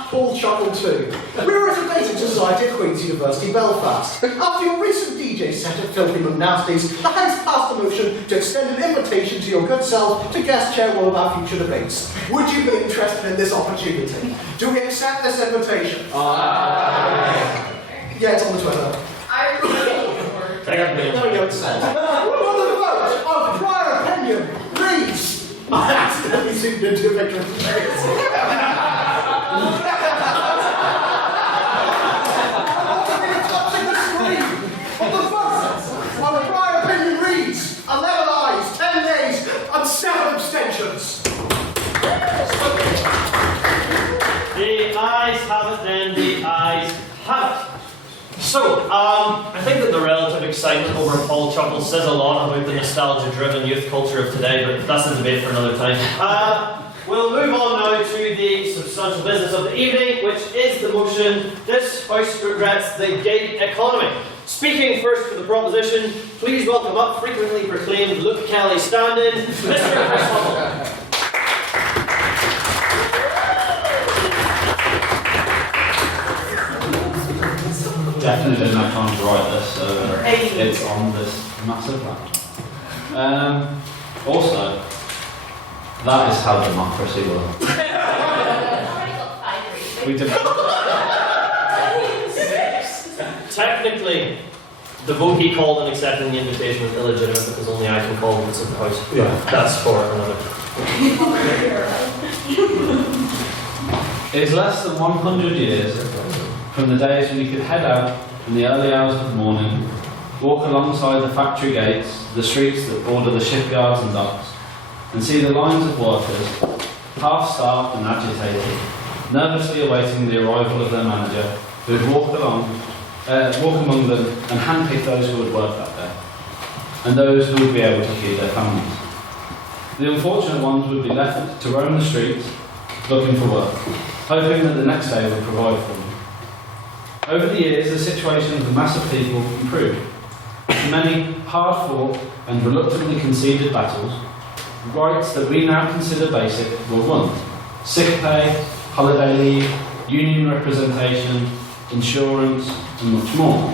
Paul Chuckle 2. We're a debating society at Queen's University, Belfast. After your recent DJ set at Filthy McNasties, the House passed a motion to extend an invitation to your good self to guest chair one of our future debates. Would you be interested in this opportunity? Do we accept this invitation? Yeah, it's on the Twitter. There we go, it's sent. On the vote of prior opinion reads... I accidentally zoomed into a picture of the face. My prior opinion reads 11 ayes, 10 nays, and 7 abstentions. The ayes have it then, the ayes have it. So, I think that the relative excitement over Paul Chuckle says a lot about the nostalgia-driven youth culture of today, but that's a debate for another time. We'll move on now to the substantial business of the evening, which is the motion, this House regrets the gig economy. Speaking first for the proposition, please welcome up frequently proclaimed Luke Kelly stand-in, Mr. Chris Hubble. Definitely didn't have time to write this, so it's on this massive laptop. Also, that is how democracy works. We Technically, the vote he called in accepting the invitation was illegitimate because only I can call votes in the House. Yeah. That's for another. It is less than 100 years from the days when you could head out in the early hours of the morning, walk alongside the factory gates, the streets that border the shipyards and docks, and see the lines of workers, half-starved and agitated, nervously awaiting the arrival of their manager, who would walk among them and handpick those who would work that day, and those who would be able to feed their families. The unfortunate ones would be left to roam the streets, looking for work, hoping that the next day would provide for them. Over the years, the situation of the mass of people improved. Many hard-fought and reluctantly conceded battles, rights that we now consider basic, were won. Sick pay, holiday leave, union representation, insurance, and much more.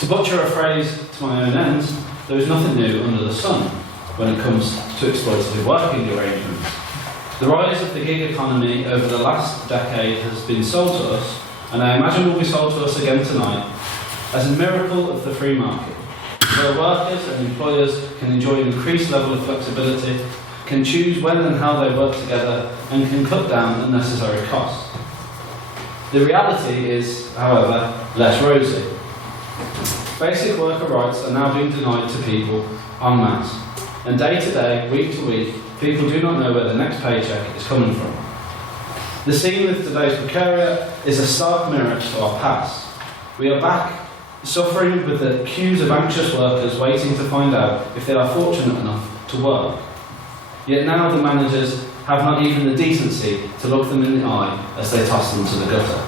To butcher a phrase to my own ends, there is nothing new under the sun when it comes to exploitative working arrangements. The rise of the gig economy over the last decade has been sold to us, and I imagine will be sold to us again tonight, as a miracle of the free market, where workers and employers can enjoy an increased level of flexibility, can choose when and how they work together, and can cut down unnecessary costs. The reality is, however, less rosy. Basic worker rights are now being denied to people en masse, and day to day, week to week, people do not know where the next paycheck is coming from. The scene with today's precariat is a stark mirror to our past. We are back suffering with the queues of anxious workers waiting to find out if they are fortunate enough to work. Yet now the managers have not even the decency to look them in the eye as they toss them to the gutter.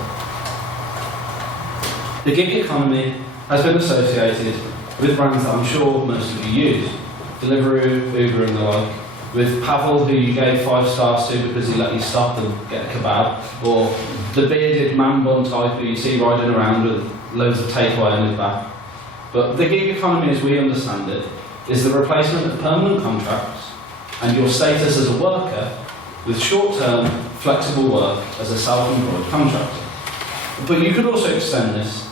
The gig economy has been associated with brands that I'm sure most of you use, Deliveroo, Uber and the like, with Pavel, who you gave 5 stars to because he let you stop and get a kebab, or the bearded man bun type who you see riding around with loads of takeaway on his back. But the gig economy as we understand it is the replacement of permanent contracts and your status as a worker with short-term, flexible work as a self-employed contractor. But you could also extend this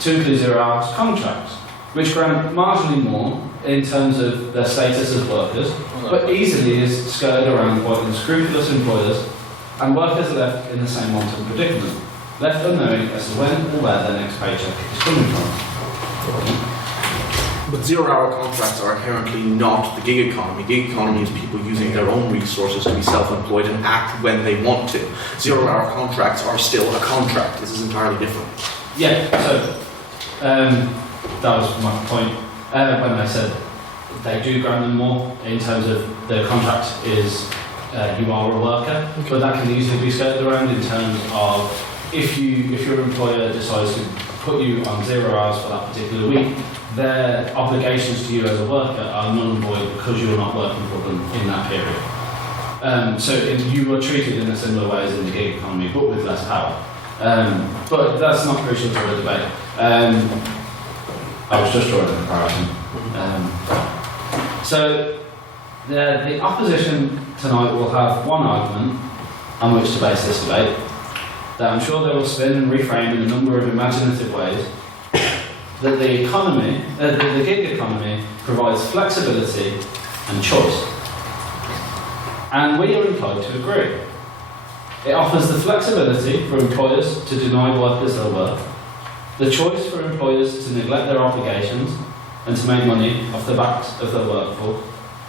to include zero-hours contracts, which grant marginally more in terms of their status as workers, but easily is skirted around by unscrupulous employers, and workers are left in the same wanton predicament, left unknowing as to when or where their next paycheck is coming from. But zero-hour contracts are inherently not the gig economy. Gig economy is people using their own resources to be self-employed and act when they want to. Zero-hour contracts are still a contract. This is entirely different. Yeah, so that was my point when I said they do grant them more in terms of the contract is you are a worker, but that can easily be skirted around in terms of if your employer decides to put you on 0 hours for that particular week, their obligations to you as a worker are null and void because you're not working for them in that period. So you are treated in a similar way as in the gig economy, but with less power. But that's not crucial to the debate. I was just drawing a comparison. So the opposition tonight will have one argument on which to base this debate that I'm sure they will spin and reframe in a number of imaginative ways, that the economy, the gig economy provides flexibility and choice. And we are inclined to agree. It offers the flexibility for employers to deny workers their work, the choice for employers to neglect their obligations and to make money off the backs of their workforce,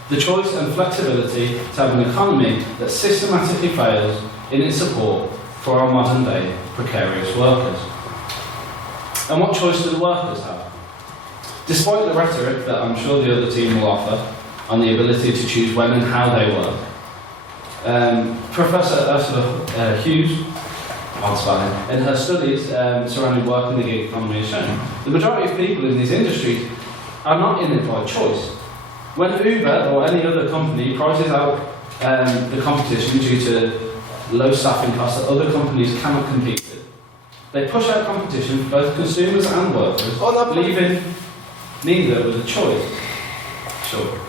the choice and flexibility to have an economy that systematically fails in its support for our modern day precarious workers. And what choice do the workers have? Despite the rhetoric that I'm sure the other team will offer on the ability to choose when and how they work, Professor Ursula Hughes, in her studies surrounding work in the gig economy has shown the majority of people in these industries are not in it by choice. When Uber or any other company prices out the competition due to low staffing costs that other companies cannot compete with, they push out competition for both consumers and workers, leaving neither with a choice. Sure.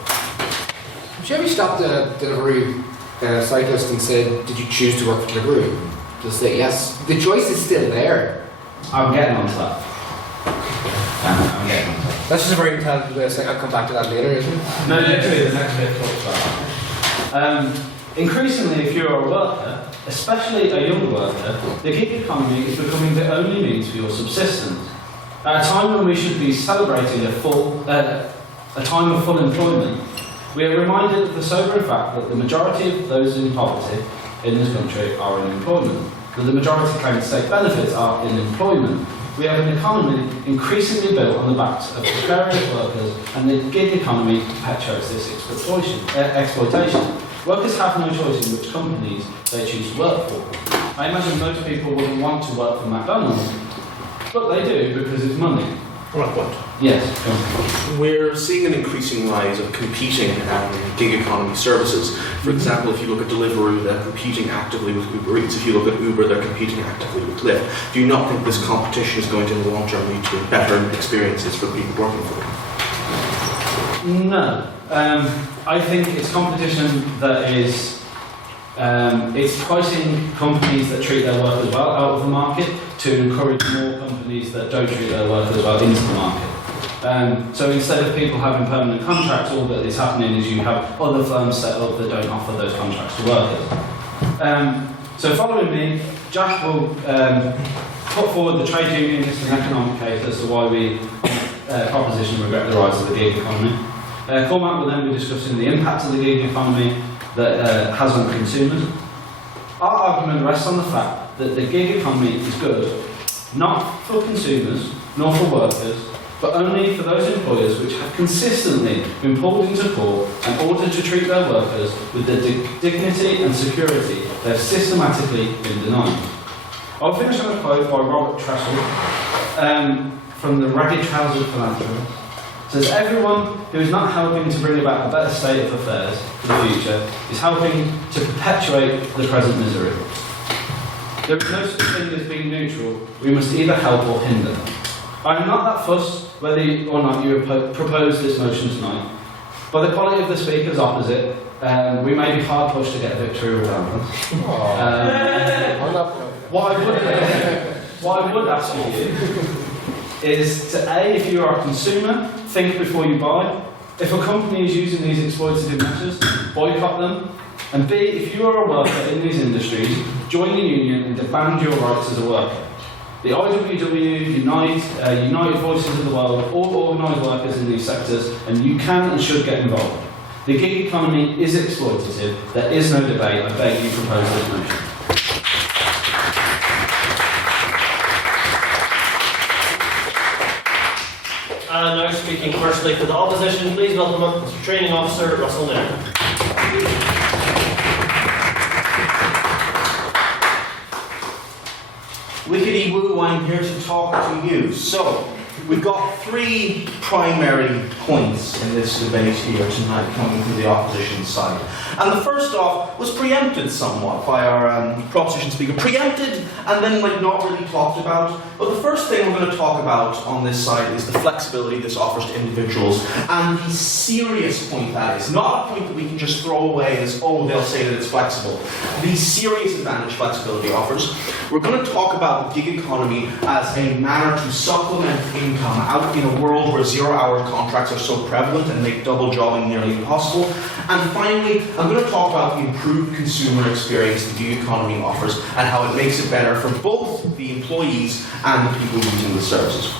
Would you ever stop the delivery cyclist and said, did you choose to work for Deliveroo? They'll say yes. The choice is still there. I'm getting onto that. I'm getting onto that. That's just a very intelligent way of saying, I'll come back to that later, isn't it? No, literally, the next bit talks about that. Increasingly, if you're a worker, especially a young worker, the gig economy is becoming the only means for your subsistence. At a time when we should be celebrating a time of full employment, we are reminded of the sobering fact that the majority of those in poverty in this country are in employment, that the majority claim state benefits are in employment. We have an economy increasingly built on the backs of precarious workers, and the gig economy perpetuates this exploitation. Workers have no choice in which companies they choose to work for. I imagine most people wouldn't want to work for McDonald's, but they do because it's money. Right, what? Yes. We're seeing an increasing rise of competing gig economy services. For example, if you look at Deliveroo, they're competing actively with Uber Eats. If you look at Uber, they're competing actively with Lyft. Do you not think this competition is going to, in the long term, lead to better experiences for the people working for them? No. I think it's competition that is it's pricing companies that treat their workers well out of the market to encourage more companies that don't treat their workers well into the market. So instead of people having permanent contracts, all that is happening is you have other firms set up that don't offer those contracts to workers. So following me, Jack will put forward the trade unionist and economic case as to why we proposition regret the rise of the gig economy. Cormac will then be discussing the impact of the gig economy that has on consumers. Our argument rests on the fact that the gig economy is good, not for consumers, nor for workers, but only for those employers which have consistently been pulled into court and ordered to treat their workers with the dignity and security they have systematically been denied. I'll finish on a quote by Robert Tressel from the Ragged Trousered Philanthropist. Says, everyone who is not helping to bring about a better state of affairs for the future is helping to perpetuate the present misery. There is no such thing as being neutral. We must either help or hinder. I am not that fussed whether or not you propose this motion tonight. By the quality of the speakers opposite, we may be hard pushed to get a victory regardless. What I would ask of you is to A, if you are a consumer, think before you buy. If a company is using these exploitative measures, boycott them. And B, if you are a worker in these industries, join the union and demand your rights as a worker. The IWW, United Voices of the World, all organise workers in these sectors, and you can and should get involved. The gig economy is exploitative. There is no debate. I beg you propose this motion. Now speaking firstly for the opposition, please welcome up Mr. Training Officer Russell Nairn. Wickety woo, I'm here to talk to you. So, we've got three primary points in this debate here tonight coming from the opposition side. And the first off was preempted somewhat by our proposition speaker. Preempted and then not really talked about. But the first thing we're going to talk about on this side is the flexibility this offers to individuals and the serious point that is. Not a point that we can just throw away as, oh, they'll say that it's flexible. The serious advantage flexibility offers. We're going to talk about the gig economy as a manner to supplement income out in a world where 0-hour contracts are so prevalent and make double jobbing nearly impossible. And finally, I'm going to talk about the improved consumer experience the gig economy offers and how it makes it better for both the employees and the people using the services.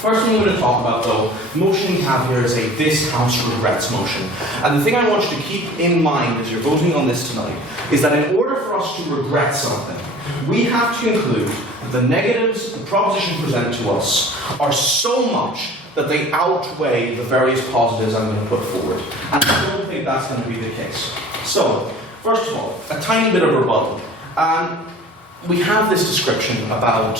First thing I'm going to talk about, though, the motion we have here is a this House regrets motion. And the thing I want you to keep in mind as you're voting on this tonight is that in order for us to regret something, we have to include that the negatives the proposition presented to us are so much that they outweigh the various positives I'm going to put forward. And I don't think that's going to be the case. So, first of all, a tiny bit of rebuttal. We have this description about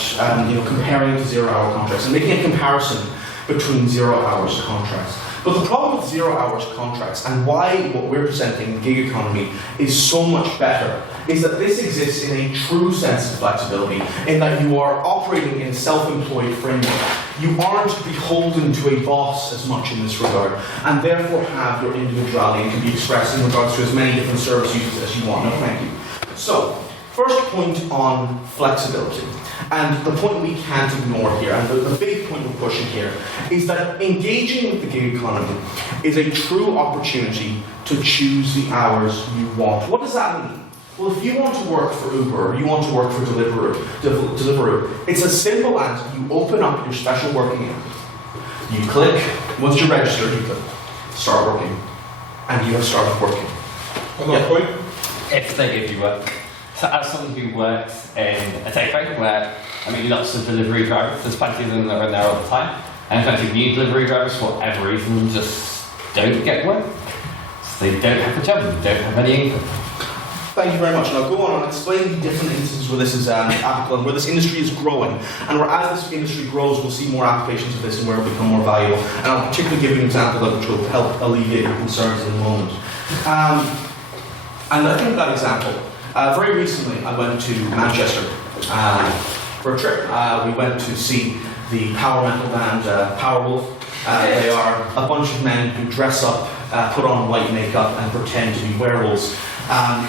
comparing to 0-hour contracts and making a comparison between 0 hours contracts. But the problem with 0 hours contracts and why what we're presenting in the gig economy is so much better is that this exists in a true sense of flexibility, in that you are operating in a self-employed framework. You aren't beholden to a boss as much in this regard, and therefore have your individuality and can be expressed in regards to as many different service uses as you want. No, thank you. So, first point on flexibility, and the point we can't ignore here, and the big point we're pushing here, is that engaging with the gig economy is a true opportunity to choose the hours you want. What does that mean? Well, if you want to work for Uber, or you want to work for Deliveroo, it's as simple as you open up your special working area, you click, once you're registered, you click, start working, and you have started working. On that point? If they give you work. So as someone who works in a takeaway where, lots of delivery drivers, there's plenty of them that are there all the time, and plenty of new delivery drivers, for whatever reason, just don't get work. So they don't have a job, they don't have any income. Thank you very much. And I'll go on and explain the different instances where this is applicable and where this industry is growing. And where as this industry grows, we'll see more applications of this and where it will become more valuable. And I'll particularly give you an example of which will help alleviate your concerns in a moment. And I think that example, very recently I went to Manchester for a trip. We went to see the power metal band Powerwolf. They are a bunch of men who dress up, put on white makeup and pretend to be werewolves.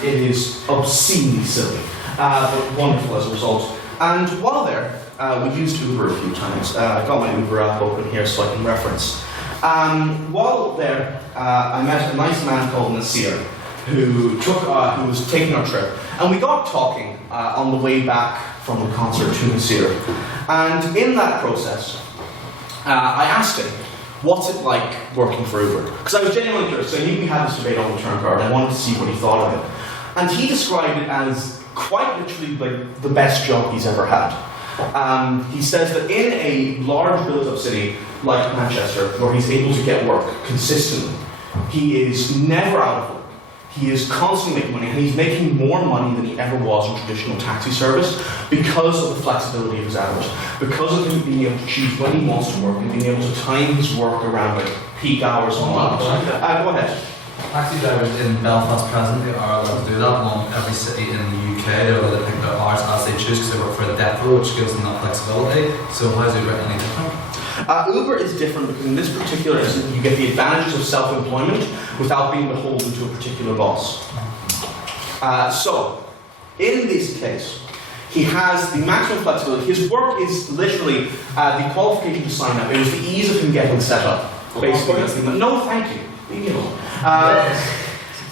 It is obscenely silly, but wonderful as a result. And while there, we used Uber a few times. I've got my Uber app open here so I can reference. While there, I met a nice man called Nasir, who was taking our trip, and we got talking on the way back from the concert to Nasir. And in that process, I asked him, what's it like working for Uber? Because I was genuinely curious. So I knew we had this debate on the return card, and I wanted to see what he thought of it. And he described it as quite literally like the best job he's ever had. He says that in a large built-up city like Manchester, where he's able to get work consistently, he is never out of work. He is constantly making money, and he's making more money than he ever was in traditional taxi service because of the flexibility of his hours, because of him being able to choose when he wants to work and being able to time his work around peak hours on lunch. Go ahead. Taxi drivers in Belfast presently are allowed to do that along every city in the UK. They're allowed to pick their hours as they choose because they work for a depot, which gives them that flexibility. So how is Uber any different? Uber is different because in this particular instance you get the advantages of self-employment without being beholden to a particular boss. So, in this case, he has the maximum flexibility. His work is literally the qualification to sign up. It was the ease of him getting set up. Basically, that's the thing. No, thank you. Leave me alone.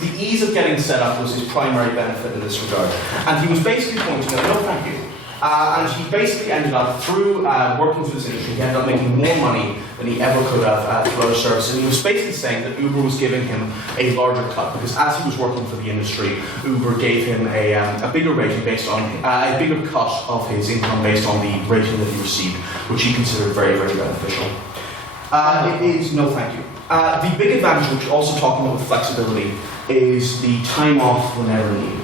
The ease of getting set up was his primary benefit in this regard. And he was basically pointing out, no, thank you. And he basically ended up, through working through this industry, he ended up making more money than he ever could have through other services. And he was basically saying that Uber was giving him a larger cut, because as he was working for the industry, Uber gave him a bigger rating based on, a bigger cut of his income based on the rating that he received, which he considered very, very beneficial. It is, no thank you. The big advantage, which we're also talking about with flexibility, is the time off whenever needed,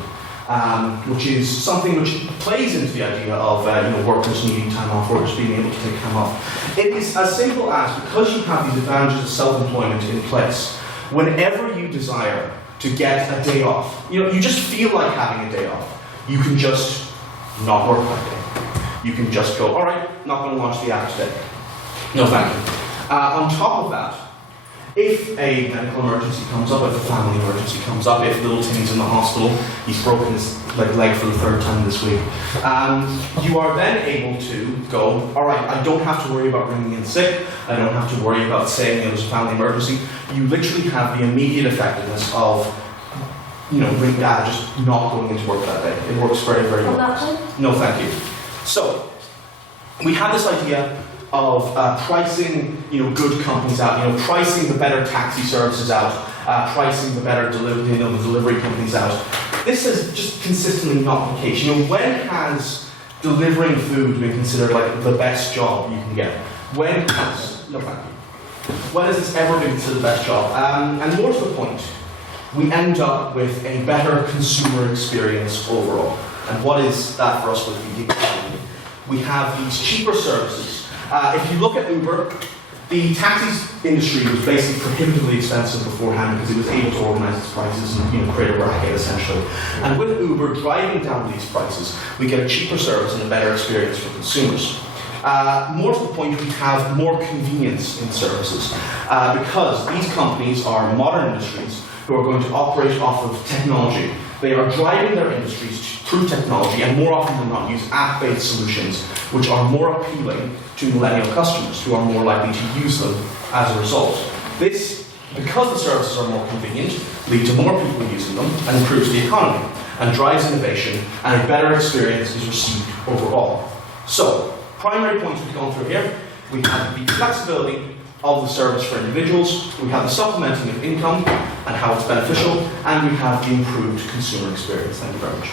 which is something which plays into the idea of workers needing time off, workers being able to take time off. It is as simple as, because you have these advantages of self-employment in place, whenever you desire to get a day off, you just feel like having a day off, you can just not work that day. You can just go, all right, not going to launch the app today. No thank you. On top of that, if a medical emergency comes up, if a family emergency comes up, if little Timmy's in the hospital, he's broken his leg for the 3rd time this week, you are then able to go, all right, I don't have to worry about ringing in sick, I don't have to worry about saying there's a family emergency. You literally have the immediate effectiveness of, just not going into work that day. It works very, very well. No, thank you. So, we have this idea of pricing, good companies out, pricing the better taxi services out, pricing the better delivery companies out. This is just consistently not the case. When has delivering food been considered like the best job you can get? When has this ever been considered the best job? And more to the point, we end up with a better consumer experience overall. And what is that for us with the gig economy? We have these cheaper services. If you look at Uber, the taxi industry was basically prohibitively expensive beforehand because it was able to organise its prices and create a racket essentially. And with Uber driving down these prices, we get a cheaper service and a better experience for consumers. More to the point, we have more convenience in services because these companies are modern industries who are going to operate off of technology. They are driving their industries through technology and more often than not use app-based solutions which are more appealing to millennial customers who are more likely to use them as a result. This, because the services are more convenient, lead to more people using them and improves the economy and drives innovation, and a better experience is received overall. So, primary points we've gone through here. We have the flexibility of the service for individuals, we have the supplementing of income and how it's beneficial, and we have the improved consumer experience. Thank you very much.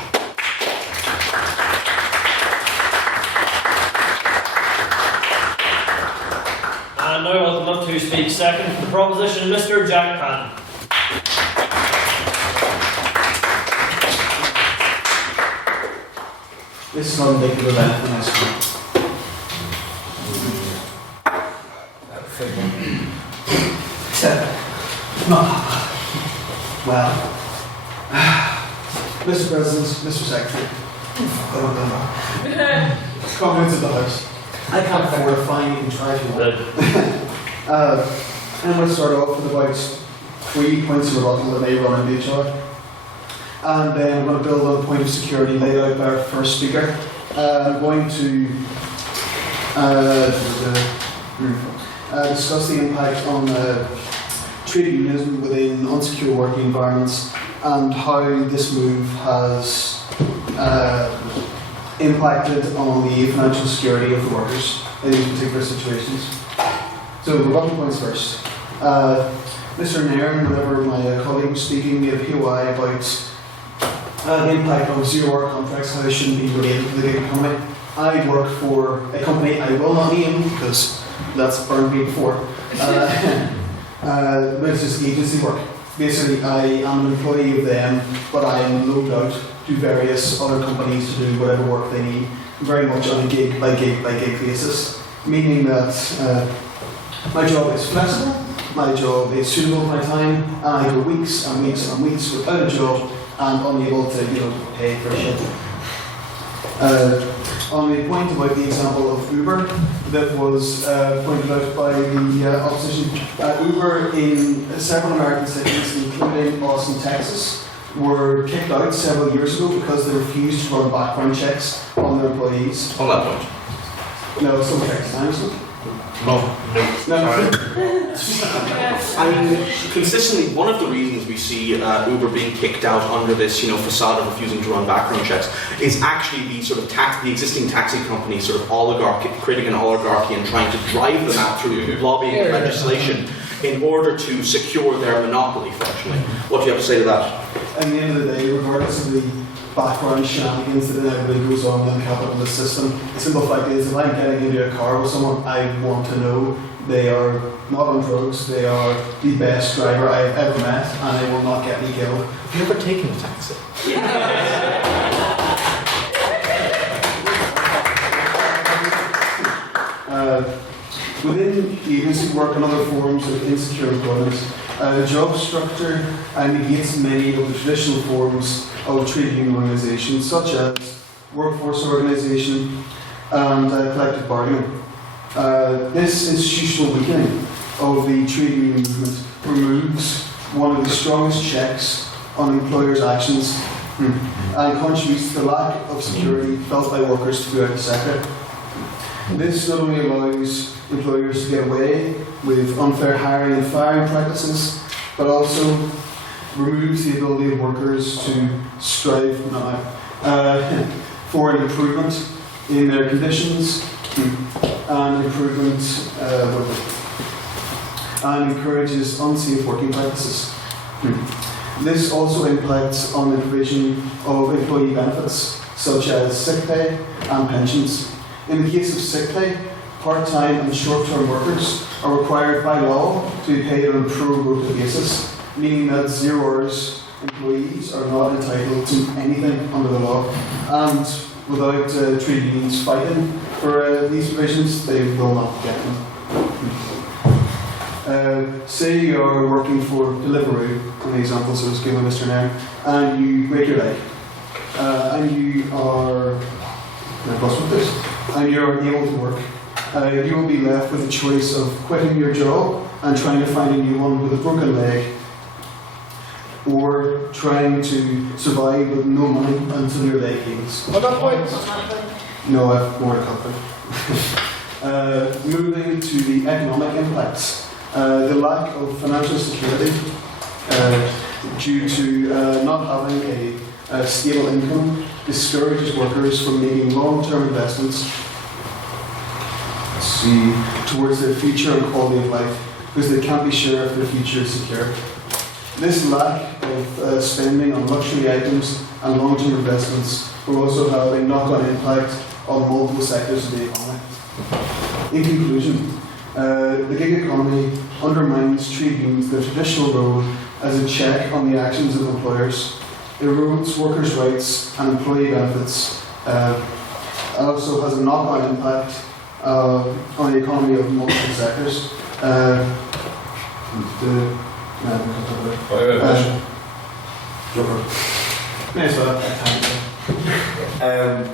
And now I would love to speak second for the proposition, Mr. Jack Patton. This is not a big event for next week. Well, Mr. President, Mr. Secretary, comments of the House. I can't afford a fine, you can try if you want. I'm going to start off with about 3 points of rebuttal that may run in HR. And then I'm going to build on the point of security laid out by our first speaker. I'm going to discuss the impact on trade unionism within unsecure working environments and how this move has impacted on the financial security of the workers in these particular situations. So, rebuttal points first. Mr. Nairn, whenever my colleague was speaking, gave POI about the impact of zero-hour contracts, how they shouldn't be related to the gig economy. I work for a company I will not name because that's burned me before. But it's just agency work. Basically, I am an employee of them, but I am loaned out to various other companies to do whatever work they need, very much on a gig by gig by gig basis. Meaning that my job is flexible, my job is suitable for my time, and I go weeks and weeks and weeks without a job and unable to, pay for shit. On the point about the example of Uber that was pointed out by the opposition, Uber in several American cities, including Austin, Texas, were kicked out several years ago because they refused to run background checks on their employees. On that point? No, it's still Texas, honestly. No. I mean, consistently, one of the reasons we see Uber being kicked out under this, facade of refusing to run background checks is actually the sort of the existing taxi company sort of oligarchy, creating an oligarchy and trying to drive them out through lobbying and legislation in order to secure their monopoly, functionally. What do you have to say to that? At the end of the day, regardless of the background shenanigans that inevitably goes on in the capitalist system, the simple fact is, if I'm getting into a car with someone, I want to know They are not on drugs. They are the best driver I have ever met, and they will not get me killed. Have you ever taken a taxi? Within agency work and other forms of insecure employment, the job structure negates many of the traditional forms of trade union organisation, such as workforce organisation and collective bargaining. This institutional weakening of the trade union movement removes one of the strongest checks on employers' actions and contributes to the lack of security felt by workers throughout the sector. This not only allows employers to get away with unfair hiring and firing practices, but also removes the ability of workers to strive for an improvement in their conditions and and encourages unsafe working practices. This also impacts on the provision of employee benefits, such as sick pay and pensions. In the case of sick pay, part-time and short-term workers are required by law to be paid on a pro-rata basis, meaning that 0 hours employees are not entitled to anything under the law, and without trade unions fighting for these provisions, they will not get them. Say you're working for Deliveroo, an example, so it's given Mr. Nairn, and you break your leg, and you are and you're unable to work. You will be left with a choice of quitting your job and trying to find a new one with a broken leg, or trying to survive with no money until your leg heals. At that point, no, I have more to cover. Moving to the economic impacts. The lack of financial security due to not having a stable income discourages workers from making long-term investments towards their future and quality of life, because they can't be sure if their future is secure. This lack of spending on luxury items and long-term investments will also have a knock-on impact on multiple sectors of the economy. In conclusion, the gig economy undermines trade unions' their traditional role as a check on the actions of employers, erodes workers' rights and employee benefits, also has a knock-on impact on the economy of multiple sectors.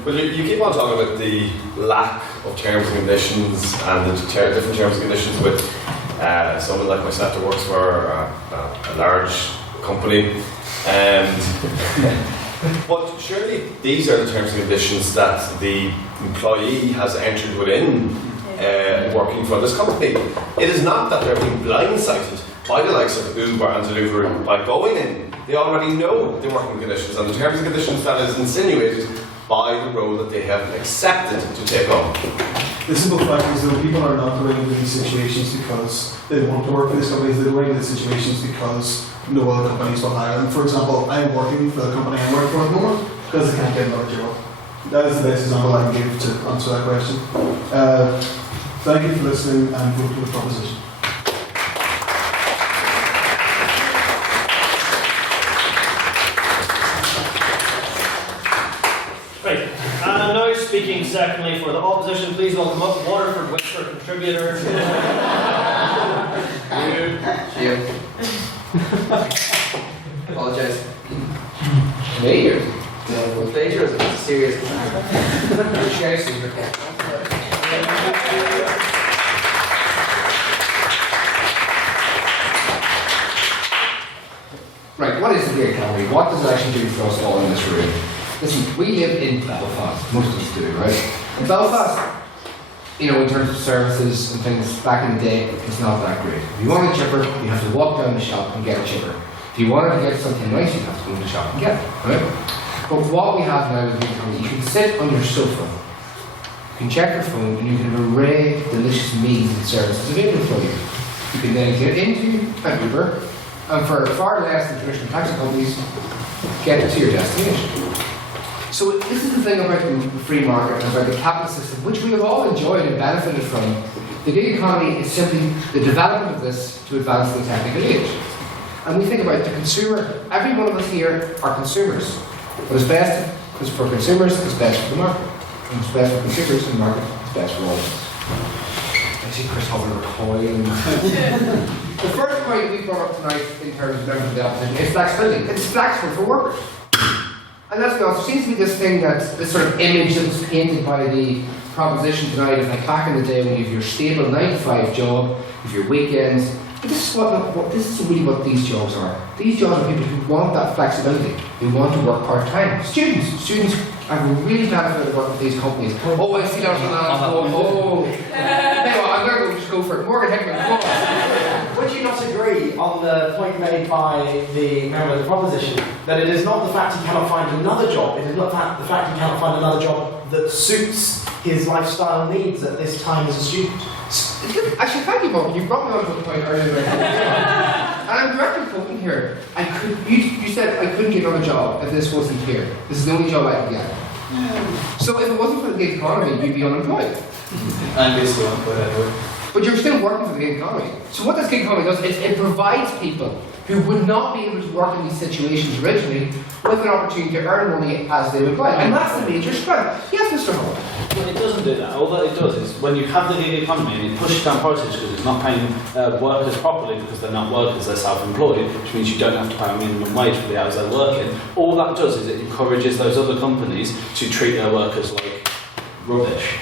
Well, you keep on talking about the lack of terms and conditions and the different terms and conditions with someone like myself that works for a large company. But surely these are the terms and conditions that the employee has entered within working for this company. It is not that they're being blindsided by the likes of Uber and Deliveroo by going in. They already know the working conditions and the terms and conditions that is insinuated by the role that they have accepted to take on. The simple fact is that people are not going into these situations because they want to work for these companies. They're going into these situations because no other companies will hire them. For example, I'm working for the company I'm working for at the moment because I can't get another job. That is the best example I can give to answer that question. Thank you for listening and vote for the proposition. Right. Now speaking secondly for the opposition, please welcome up Waterford Whisper contributor. Apologise. Mayor. Well, plagiarism is a serious Right, what is the gig economy? What does it actually do for us all in this room? Listen, we live in Belfast, most of us do, right? In Belfast, you know, in terms of services and things back in the day, it's not that great. If you want a chipper, you have to walk down the shop and get a chipper. If you wanted to get something nice, you have to go to the shop and get it, right? But what we have now is you can sit on your sofa, you can check your phone, and you can have an array of delicious meals and services available for you. You can then get into an Uber, and for far less than traditional taxi companies, get to your destination. So this is the thing about the free market and about the capitalist system, which we have all enjoyed and benefited from. The gig economy is simply the development of this to advance the technical age. And we think about the consumer. Every one of us here are consumers. What is best for consumers is best for the market. And what's best for consumers in the market is best for all of us. I see Chris Hubbard recoiling. The first point we brought up tonight in terms of members of the opposition is flexibility. It's flexible for workers. And let's be honest, there seems to be this thing that, this sort of image that was painted by the proposition tonight of like back in the day when you have your stable 9-to-5 job, you have your weekends. But this is really what these jobs are. These jobs are people who want that flexibility. They want to work part-time. Students have really benefited working with these companies. Oh, I see that on that. Oh. Anyway, I'm going to just go for it. Morgan Hickman, come on. Would you not agree on the point made by the member of the proposition that it is not the fact he cannot find another job, it is not the fact he cannot find another job that suits his lifestyle needs at this time as a student? Actually, thank you, Morgan. You brought me on to a point earlier. And I'm directly quoting here. You said I couldn't get another job if this wasn't here. This is the only job I could get. So if it wasn't for the gig economy, you'd be unemployed. I'm basically unemployed anyway. But you're still working for the gig economy. So what this gig economy does is it provides people who would not be able to work in these situations originally with an opportunity to earn money as they would like. And that's the major strength. Yes, Mr. Hall. Well, it doesn't do that. All that it does is when you have the gig economy and it pushes down prices because it's not paying workers properly because they're not workers, they're self-employed, which means you don't have to pay a minimum wage for the hours they're working. All that does is it encourages those other companies to treat their workers like rubbish.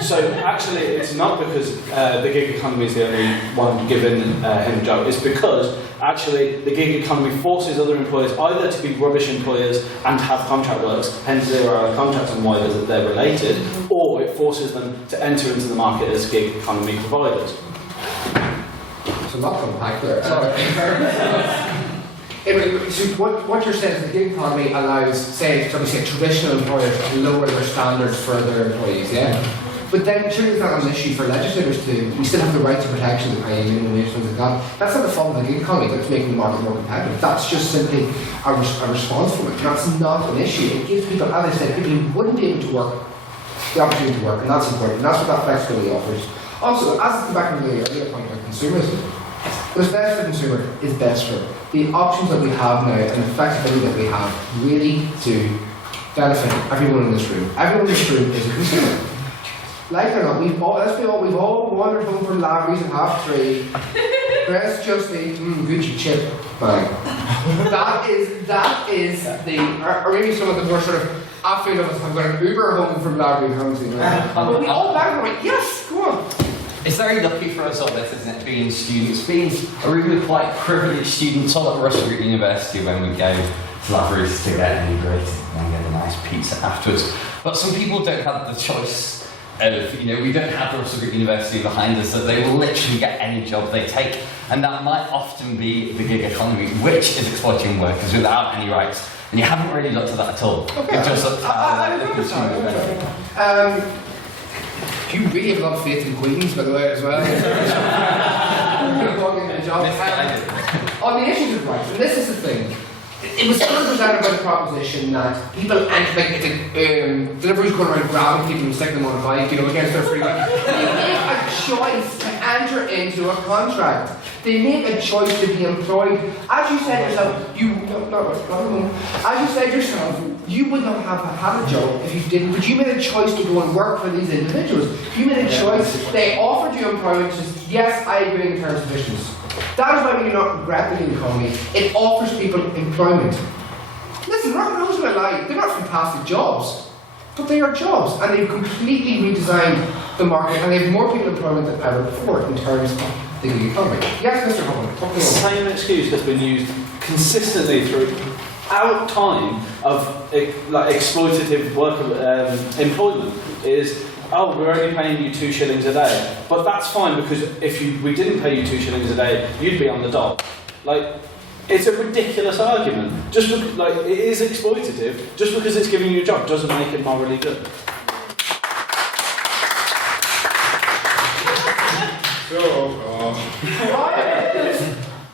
So actually it's not because the gig economy is the only one giving him a job, it's because actually the gig economy forces other employers either to be rubbish employers and have contract works, hence 0-hour contracts and why they're related, or it forces them to enter into the market as gig economy providers. So not come back there. So what you're saying is the gig economy allows, say traditional employers to lower their standards for their employees, yeah? But then surely it's not an issue for legislators to, we still have the right to protection, i.e. minimum wage, things like that. That's not the fault of the gig economy that's making the market more competitive. That's just simply a response from it. That's not an issue. It gives people, as I said, people who wouldn't be able to work, the opportunity to work, and that's important. And that's what that flexibility offers. Also, as I come back to the earlier point about consumerism, what's best for the consumer is best for the options that we have now and the flexibility that we have really to benefit everyone in this room. Everyone in this room is a consumer. Like it or not, we've all wandered home from Lavery's at 3:30. Let's just eat Gucci chip bag. That is the, or maybe some of the more sort of affluent of us have got an Uber home from Lavery's home. But we all back and yes, go on. It's very lucky for us all this, isn't it, being students, being a really quite privileged students all at Russell University when we go to Lavery's to get an integrated and get a nice pizza afterwards. But some people don't have the choice of, we don't have the Russell University behind us, so they will literally get any job they take. And that might often be the gig economy, which is exploiting workers without any rights. And you haven't really looked at that at all. Okay. It just looks at the consumer benefit. You really have a lot of faith in Queens, by the way, as well. On the issues of rights, and this is the thing, it was still presented by the proposition that people, and Deliveroo's going around grabbing people and sticking them on a bike, against their free will. They make a choice to enter into a contract. They make a choice to be employed. As you said yourself, you would not have had a job if you didn't, but you made a choice to go and work for these individuals. You made a choice. They offered you employment. Yes, I agree in terms of conditions. That is why we do not regret the gig economy. It offers people employment. Listen, rock and roll's gonna lie. They're not fantastic jobs, but they are jobs, and they've completely redesigned the market, and they have more people employment than ever before in terms of the gig economy. Yes, Mr. Holland. The same excuse has been used consistently throughout time of exploitative work employment is, oh, we're only paying you 2 shillings a day. But that's fine because if we didn't pay you 2 shillings a day, you'd be on the dole. It's a ridiculous argument. Just it is exploitative. Just because it's giving you a job doesn't make it morally good.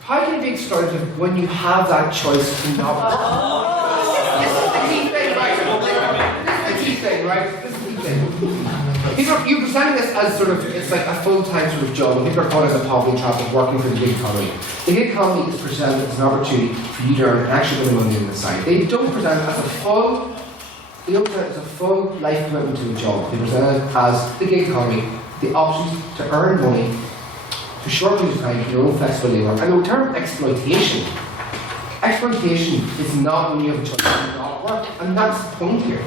How can it be exploitative when you have that choice to not work? This is the key thing. you're presenting this as sort of, it's like a full-time sort of job, and people are caught in the poverty trap of working for the gig economy. The gig economy is presented as an opportunity for you to earn actual money on the side. They don't present it as a full life commitment to a job. They present it as the gig economy, the options to earn money for short periods of time, your own flexibility work. And the term exploitation is not when you have a choice to not work, and that's the point here.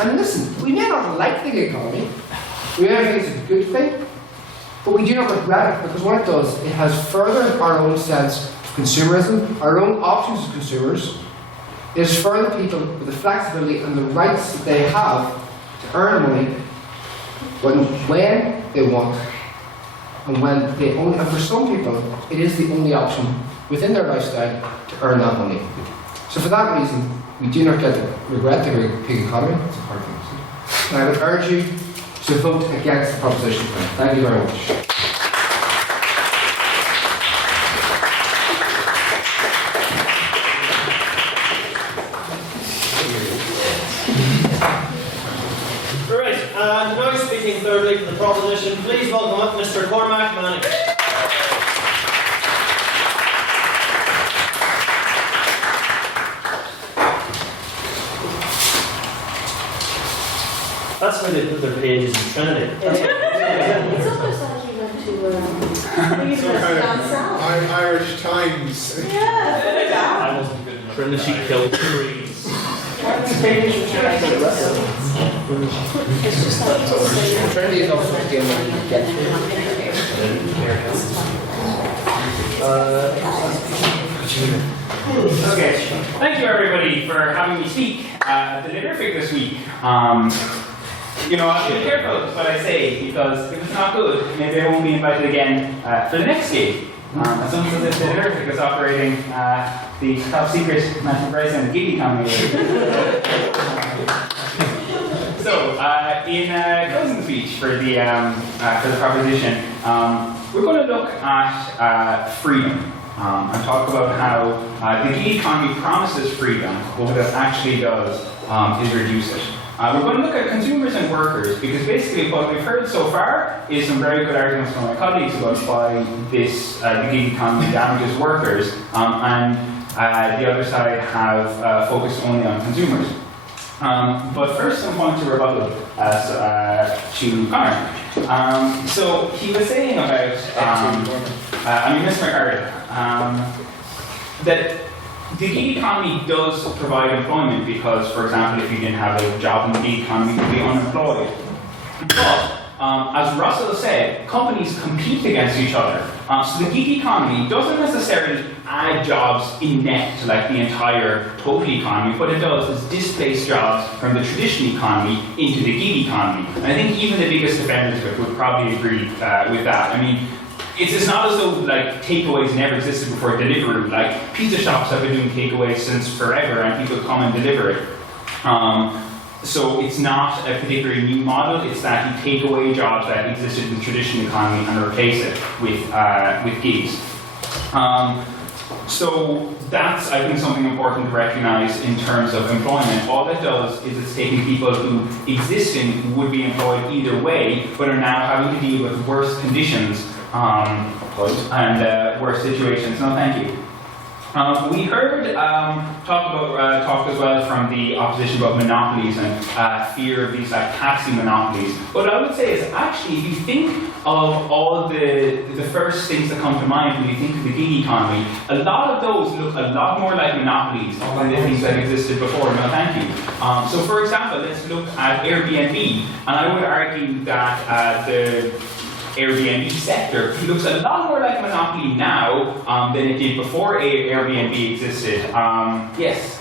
And listen, we may not like the gig economy, we may not think it's a good thing, but we do not regret it, because what it does, it has furthered our own sense of consumerism, our own options as consumers. It has furthered people with the flexibility and the rights that they have to earn money when they want, and when they own. And for some people, it is the only option within their lifestyle to earn that money. So for that reason, we do not regret the gig economy. It's a hard thing to say. And I would urge you to vote against the proposition. Thank you very much. Right, and now speaking thirdly for the proposition, please welcome up Mr. Cormac Manning. That's where they put their pages in Trinity. It's almost like you went to University down south. Irish Times. Yeah. I wasn't good enough. Trinity killed trees. Trinity is also a game that you get Okay, thank you everybody for having me speak at the dinner fig this week. You know, I'll be careful what I say, because if it's not good, maybe I won't be invited again for the next gig. As someone says, if the dinner fig is operating the top secret national price and the gig economy. So, in closing speech for the proposition, we're going to look at freedom. And talk about how the gig economy promises freedom, but what it actually does is reduce it. We're going to look at consumers and workers, because basically what we've heard so far is some very good arguments from my colleagues about why the gig economy damages workers, and the other side have focused only on consumers. But first I'm going to rebuttal to Connor. So he was saying about, Mr. McCarthy, that the gig economy does provide employment because, for example, if you didn't have a job in the gig economy, you would be unemployed. But, as Russell said, companies compete against each other. So the gig economy doesn't necessarily add jobs in net to like the entire total economy. What it does is displace jobs from the traditional economy into the gig economy. And I think even the biggest defenders of it would probably agree with that. I mean, it's not as though like takeaways never existed before Deliveroo. Like pizza shops have been doing takeaways since forever, and people come and deliver it. So it's not a particularly new model. It's that you take away jobs that existed in the traditional economy and replace it with gigs. So that's, I think, something important to recognise in terms of employment. All it does is it's taking people who existing would be employed either way, but are now having to deal with worse conditions and worse situations. No, thank you. We heard talk as well from the opposition about monopolies and fear of these like taxi monopolies. What I would say is actually, if you think of all the first things that come to mind when you think of the gig economy, a lot of those look a lot more like monopolies than the things that existed before. No, thank you. So for example, let's look at Airbnb, and I would argue that the Airbnb sector looks a lot more like a monopoly now than it did before Airbnb existed. Yes?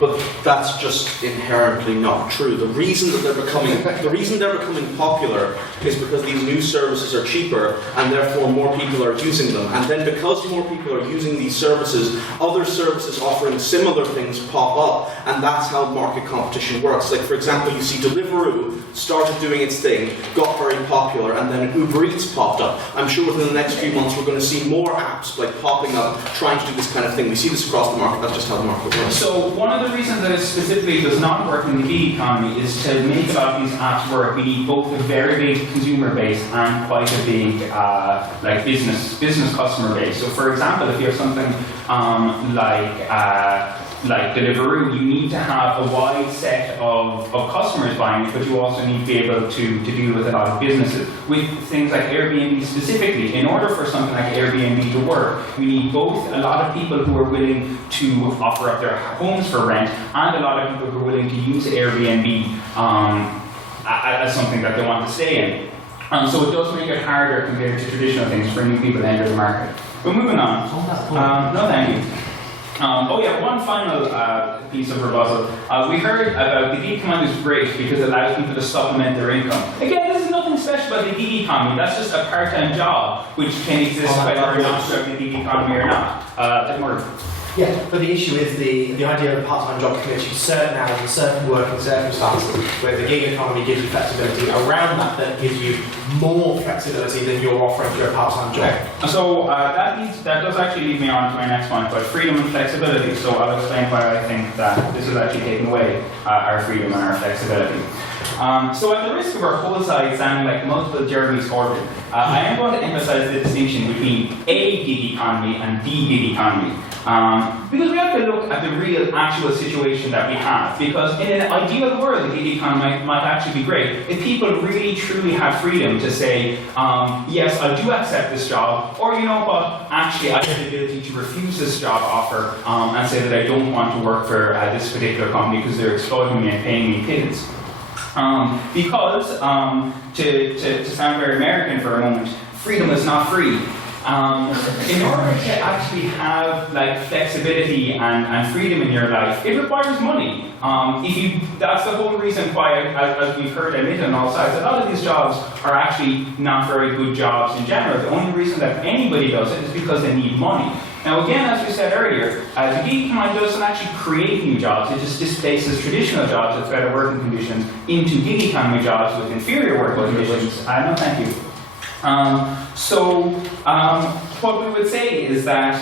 But that's just inherently not true. The reason that they're becoming popular is because these new services are cheaper, and therefore more people are using them. And then because more people are using these services, other services offering similar things pop up, and that's how market competition works. Like for example, you see Deliveroo started doing its thing, got very popular, and then Uber Eats popped up. I'm sure within the next few months we're going to see more apps like popping up, trying to do this kind of thing. We see this across the market. That's just how the market works. So one of the the reasons that it specifically does not work in the gig economy is to make a lot of these apps work, we need both a very big consumer base and quite a big like business customer base. So for example, if you have something like Deliveroo, you need to have a wide set of customers buying it, but you also need to be able to deal with a lot of businesses. With things like Airbnb specifically, in order for something like Airbnb to work, we need both a lot of people who are willing to offer up their homes for rent and a lot of people who are willing to use Airbnb as something that they want to stay in. So it does make it harder compared to traditional things for new people to enter the market. But moving on. No, thank you. One final piece of rebuttal. We heard about the gig economy is great because it allows people to supplement their income. Again, this is nothing special about the gig economy. That's just a part-time job which can exist whether you're not serving the gig economy or not. Yeah, but the issue is the idea of a part-time job commits you to certain hours and certain working circumstances, where the gig economy gives you flexibility around that gives you more flexibility than you're offering through a part-time job. So that does actually lead me on to my next point about freedom and flexibility. So I'll explain why I think that this is actually taking away our freedom and our flexibility. So at the risk of our whole side sounding like multiple Jeremy's ordered, I am going to emphasize the distinction between a gig economy and the gig economy. Because we have to look at the real actual situation that we have. Because in an ideal world, the gig economy might actually be great if people really truly had freedom to say, yes, I do accept this job, or you know what, actually I have the ability to refuse this job offer and say that I don't want to work for this particular company because they're exploiting me and paying me pittance. Because, to sound very American for a moment, freedom is not free. In order to actually have flexibility and freedom in your life, it requires money. That's the whole reason why, as we've heard admitted on all sides, a lot of these jobs are actually not very good jobs in general. The only reason that anybody does it is because they need money. Now again, as we said earlier, the gig economy doesn't actually create new jobs, it just displaces traditional jobs with better working conditions into gig economy jobs with inferior working conditions. No, thank you. What we would say is that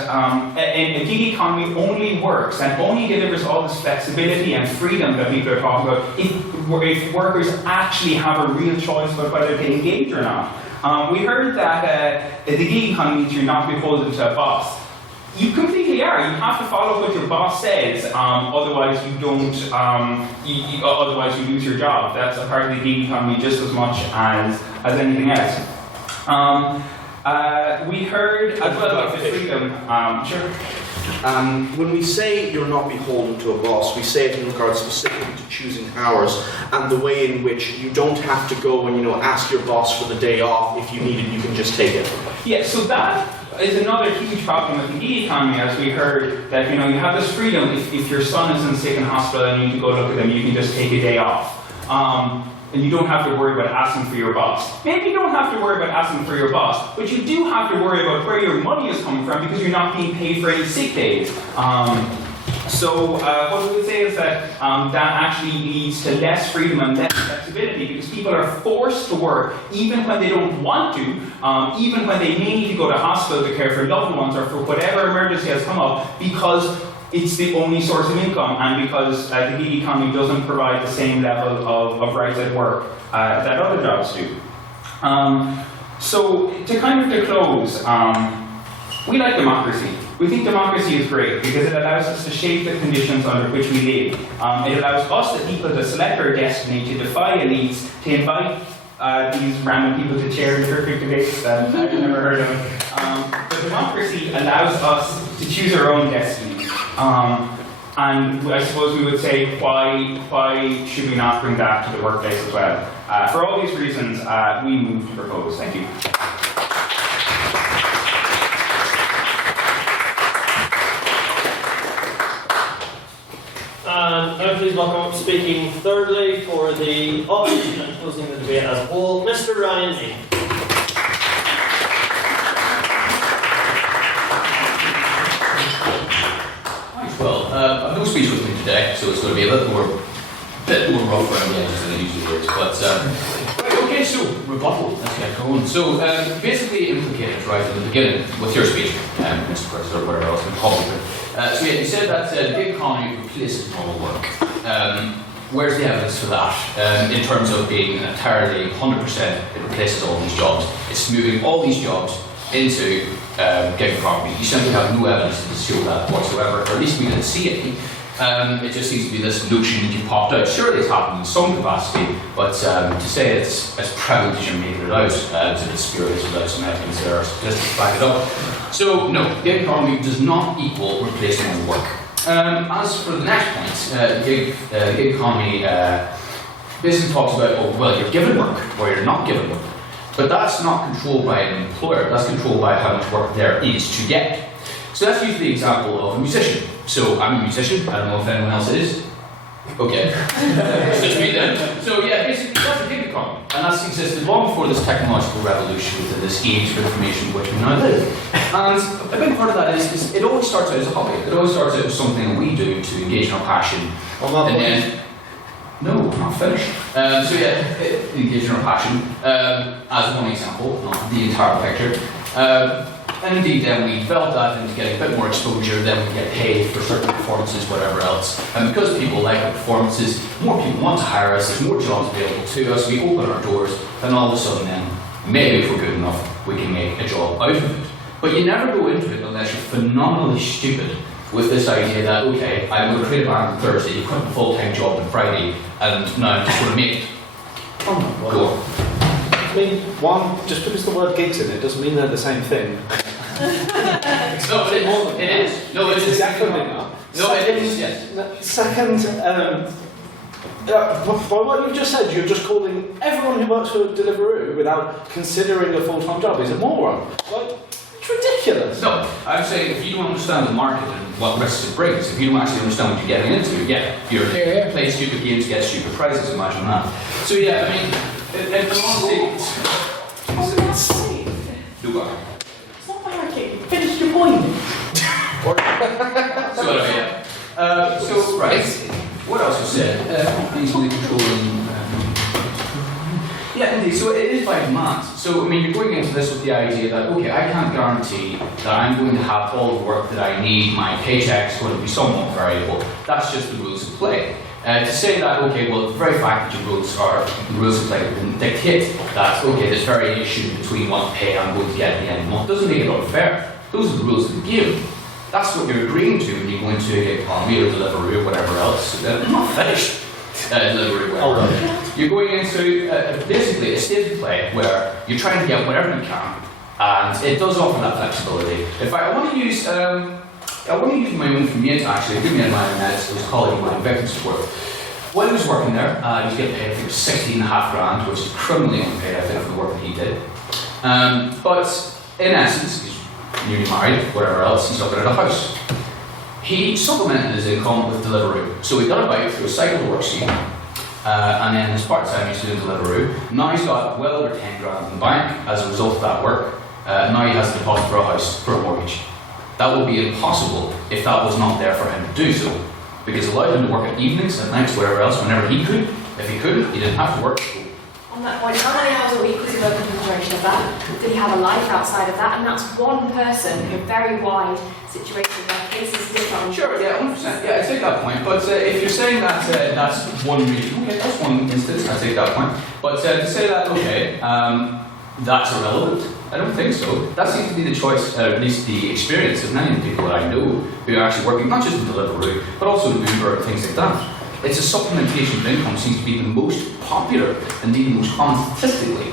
a gig economy only works and only delivers all this flexibility and freedom that people are talking about if workers actually have a real choice about whether they engage or not. We heard that the gig economy means you're not beholden to a boss. You completely are. You have to follow what your boss says, otherwise you don't. Otherwise you lose your job. That's a part of the gig economy just as much as anything else. We heard as well about the freedom. Sure. When we say you're not beholden to a boss, we say it in regards specifically to choosing hours and the way in which you don't have to go and ask your boss for the day off. If you need it, you can just take it. Yeah. So that is another huge problem with the gig economy, as we heard that you have this freedom. If your son is in sick in hospital and you need to go look at them, you can just take a day off. And you don't have to worry about asking for your boss. Maybe you don't have to worry about asking for your boss, but you do have to worry about where your money is coming from because you're not being paid for any sick days. What we would say is that that actually leads to less freedom and less flexibility because people are forced to work even when they don't want to, even when they may need to go to hospital to care for loved ones or for whatever emergency has come up because it's the only source of income and because the gig economy doesn't provide the same level of rights at work that other jobs do. To close, we like democracy. We think democracy is great because it allows us to shape the conditions under which we live. It allows us, the people, to select our destiny, to defy elites, to invite these random people to chair the perfect debates that I've never heard of. But democracy allows us to choose our own destiny. And I suppose we would say, why should we not bring that to the workplace as well? For all these reasons, we move to propose. Thank you. Now please welcome up speaking thirdly for the opposition and closing the debate as a whole, Mr. Ryan Lee. Well, I've no speech with me today, so it's going to be a bit more rough around the edges than it usually is. But okay, so rebuttal. Let's get going. So basically, implicated right at the beginning with your speech, Mr. President, or whatever else we call it. So yeah, you said that the gig economy replaces normal work. Where's the evidence for that? In terms of being entirely 100%, it replaces all these jobs. It's moving all these jobs into gig economy. You simply have no evidence to show that whatsoever, or at least we didn't see any. It just seems to be this notion that you popped out. Surely it's happened in some capacity, but to say it's as prevalent as you're making it out is a bit spurious without some evidence there or statistics to back it up. So no, gig economy does not equal replacement of work. As for the next point, gig economy basically talks about, oh, well, you're given work or you're not given work. But that's not controlled by an employer, that's controlled by how much work there is to get. So let's use the example of a musician. So I'm a musician, I don't know if anyone else is. Okay. It's just me then. So yeah, basically that's a gig economy. And that's existed long before this technological revolution within this age of information in which we now live. And a big part of that is it always starts out as a hobby. It always starts out as something that we do to engage in our passion. And then, no, I'm not finished. So yeah, engage in our passion as one example, not the entire picture. And indeed, then we develop that into getting a bit more exposure, then we get paid for certain performances, whatever else. And because people like our performances, more people want to hire us, there's more jobs available to us, we open our doors, and all of a sudden then, maybe if we're good enough, we can make a job out of it. But you never go into it unless you're phenomenally stupid with this idea that, okay, I'm going to create a band on Thursday, you quit a full-time job on Friday, and now I'm just going to make it. Go. I mean, one, just because the word gig's in it doesn't mean they're the same thing. No, it is. It is. No, it is exactly not. No, it is, yes. Second, by what you've just said, you're just calling everyone who works for Deliveroo without considering a full-time job is a moron. Like, it's ridiculous. No, I'm saying if you don't understand the market and what risks it brings, if you don't actually understand what you're getting into, yeah, you're playing stupid games, get stupid prizes, imagine that. So yeah, I mean, in honesty, Dubai. Finish your point. So right, what else was said? Easily controlling. Yeah, indeed. So it is by demand. So I mean, you're going into this with the idea that okay, I can't guarantee that I'm going to have all the work that I need. My paycheck's going to be somewhat variable. That's just the rules of play. To say that, okay, well, the very fact that the rules of play can dictate that, okay, there's variation between what pay I'm going to get at the end of the month doesn't make it unfair. Those are the rules of the game. That's what you're agreeing to when you go into a gig economy or Deliveroo or whatever else. I'm not finished. Deliveroo, whatever. You're going into basically a state of play where you're trying to get whatever you can, and it does offer that flexibility. In fact, I want to use my own commute actually. A good mate of mine was a colleague of mine in victim support. When he was working there, he was getting paid, I think it was 16.5 grand, which is criminally unpaid, I think, for the work that he did. But in essence, he's newly married, whatever else, he's looking at a house. He supplemented his income with Deliveroo. So he got a bike through a cycle to work scheme, and then his part-time he's doing Deliveroo. Now he's got well over 10 grand in the bank as a result of that work. Now he has a deposit for a house, for a mortgage. That would be impossible if that was not there for him to do so. Because it allowed him to work at evenings, at nights, wherever else, whenever he could. If he couldn't, he didn't have to work. On that point, how many hours a week was he working in duration of that? Did he have a life outside of that? And that's one person in a very wide situation where cases differ. Sure, yeah, 100%. Yeah, I take that point. But if you're saying that that's one reason, okay, that's one instance, I take that point. But to say that, okay, that's irrelevant, I don't think so. That seems to be the choice, at least the experience of many of the people that I know who are actually working, not just in Deliveroo, but also in Uber and things like that. It's a supplementation of income seems to be the most popular, indeed the most common statistically,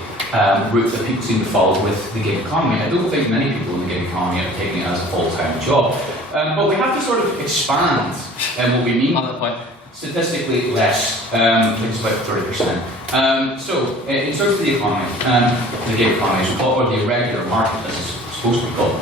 route that people seem to follow with the gig economy. I don't think many people in the gig economy are taking it as a full-time job. But we have to sort of expand what we mean by that point. Statistically less, I think it's about 30%. So, in terms of the economy, the gig economy, or the irregular market as it's supposed to be called,